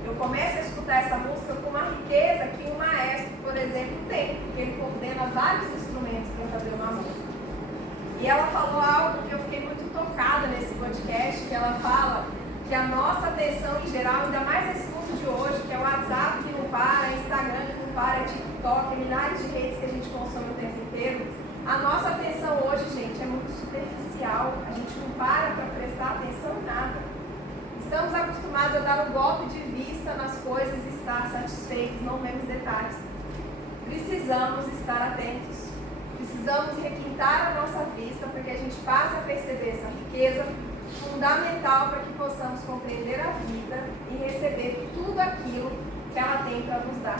Eu começo a escutar essa música com uma riqueza que um maestro, por exemplo, tem, porque ele coordena vários instrumentos para fazer uma música. E ela falou algo que eu fiquei muito tocada nesse podcast, que ela fala que a nossa atenção em geral, ainda mais nesse mundo de hoje, que é o WhatsApp que não para, Instagram que não para, TikTok, milhares de redes que a gente consome o tempo inteiro, a nossa atenção hoje, gente, é muito superficial, a gente não para prestar atenção em nada. Estamos acostumados a dar um golpe de vista nas coisas e estar satisfeitos, não vemos detalhes. Precisamos estar atentos, precisamos requintar a nossa vista para que a gente passe a perceber essa riqueza fundamental para que possamos compreender a vida e receber tudo aquilo que ela tem para nos dar.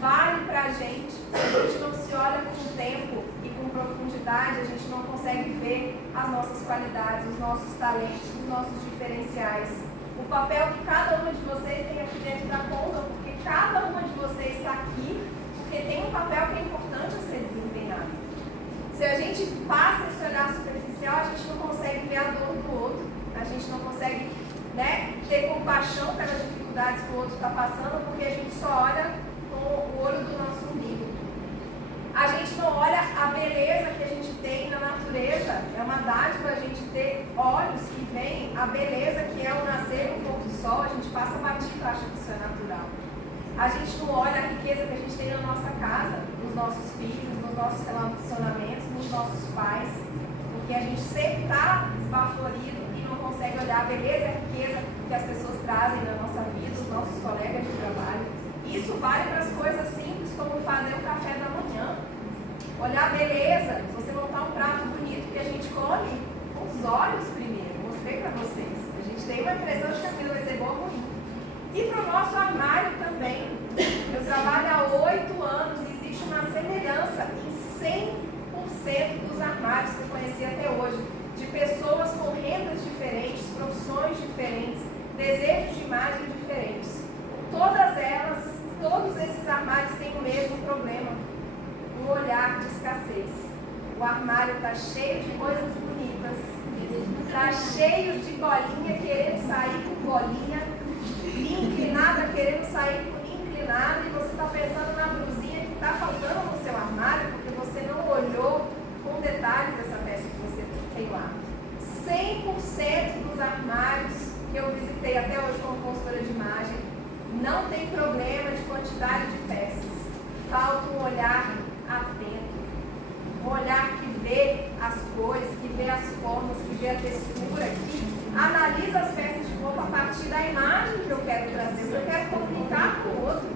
Vale para a gente gente não se olha com tempo e com profundidade, a gente não consegue ver as nossas qualidades, os nossos talentos, os nossos diferenciais. O papel que cada uma de vocês tem aqui dentro da conta, porque cada uma de vocês está aqui, porque tem um papel que é importante a ser desempenhado. Se a gente passa esse olhar superficial, a gente não consegue ver a dor do outro, a gente não consegue, né, ter compaixão pelas dificuldades que o outro está passando, porque a gente só olha com o olho do nosso umbigo. A gente não olha a beleza que a gente tem na natureza. É uma dádiva a gente ter olhos que veem a beleza que é o nascer e o pôr do sol. A gente passa batido, acha que isso é natural. A gente não olha a riqueza que a gente tem na nossa casa, nos nossos filhos, nos nossos relacionamentos, nos nossos pais, porque a gente sempre está esbaforido e não consegue olhar a beleza e a riqueza que as pessoas trazem na nossa vida, os nossos colegas de trabalho. Isso vale para as coisas simples, como fazer o café da manhã. Olhar a beleza, se você montar um prato bonito que a gente come com os olhos primeiro. Mostrei para vocês. A gente tem uma impressão de que a comida vai ser boa ou ruim. E para o nosso armário também. Eu trabalho há 8 anos e existe uma semelhança em 100% dos armários que eu conheci até hoje. De pessoas com rendas diferentes, profissões diferentes, desejos de imagem diferentes. Todas elas, todos esses armários têm o mesmo problema, o olhar de escassez. O armário está cheio de coisas bonitas, está cheio de bolinha querendo sair com bolinha, linha inclinada querendo sair com linha inclinada, e você está pensando na blusinha que está faltando no seu armário, porque você não olhou com detalhes essa peça que você tem lá. 100% dos armários que eu visitei até hoje como consultora de imagem não tem problema de quantidade de peças. Falta um olhar atento. Um olhar que vê as cores, que vê as formas, que vê a textura, que analisa as peças de roupa a partir da imagem que eu quero trazer. Eu quero comunicar com o outro.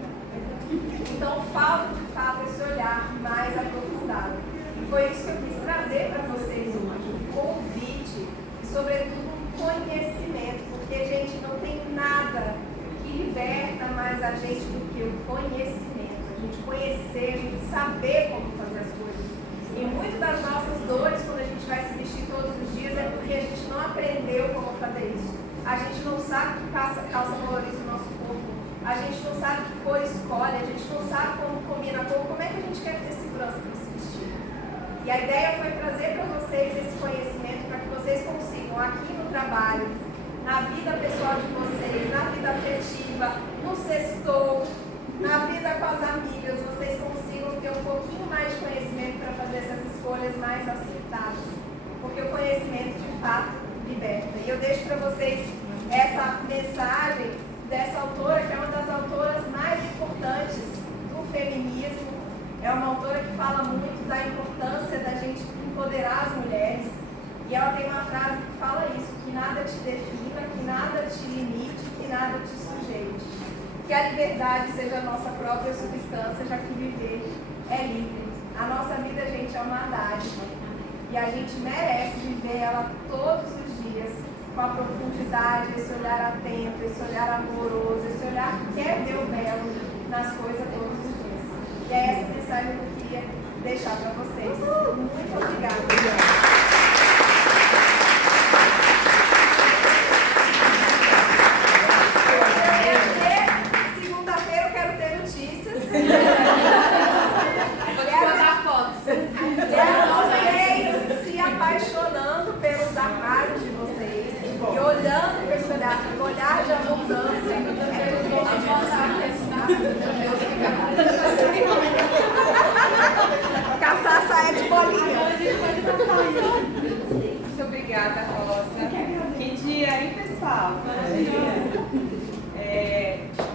Então falta de fato esse olhar mais aprofundado. E foi isso que eu quis trazer para vocês hoje. Um convite e sobretudo um conhecimento. Porque, gente, não tem nada liberta mais a gente do que o conhecimento, a gente conhecer, a gente saber como fazer as coisas. E muitas das nossas dores, quando a gente vai se vestir todos os dias, é porque a gente não aprendeu como fazer isso. A gente não sabe que calça valoriza o nosso corpo, a gente não sabe que cor escolhe, a gente não sabe como combina a cor, como é que a gente quer ter segurança para se vestir. E a ideia foi trazer para vocês esse conhecimento para que vocês consigam, aqui no trabalho, na vida pessoal de vocês, na vida afetiva, no sextou, na vida com as amigas, vocês consigam ter um pouquinho mais de conhecimento para fazer essas escolhas mais acertadas. Porque o conhecimento, de fato, liberta. E eu deixo para vocês essa mensagem dessa autora, que é uma das autoras mais importantes do feminismo. É uma autora que fala muito da importância da gente empoderar as mulheres. E ela tem uma frase que fala isso, que nada te defina, que nada te limite, que nada te sujeite. Que a liberdade seja a nossa própria substância, já que viver é livre. A nossa vida, gente, é uma dádiva. E a gente merece viver ela todos os dias, com a profundidade, esse olhar atento, esse olhar amoroso, esse olhar que quer ver o belo nas coisas todos os dias. E é essa mensagem que eu queria deixar para vocês. Muito obrigada. olhar de abundância é tudo bom de caçaça é de bolinha. Muito obrigada, Rosa. Que dia, hein, pessoal?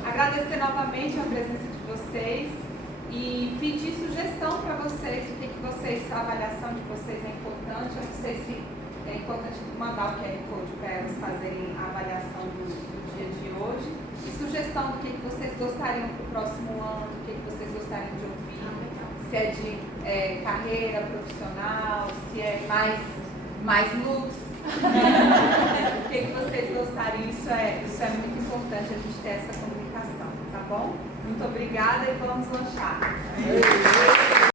Agradecer novamente a presença de vocês e pedir sugestão para vocês, o que vocês, a avaliação de vocês é importante. Eu não sei se é importante mandar o QR Code para elas fazerem a avaliação do dia de hoje. E sugestão do que vocês gostariam para o próximo ano, do que vocês gostariam de ouvir, se é de carreira profissional, se é mais looks. O que vocês gostariam, isso é muito importante a gente ter essa comunicação, tá bom? Muito obrigada e vamos lanchar.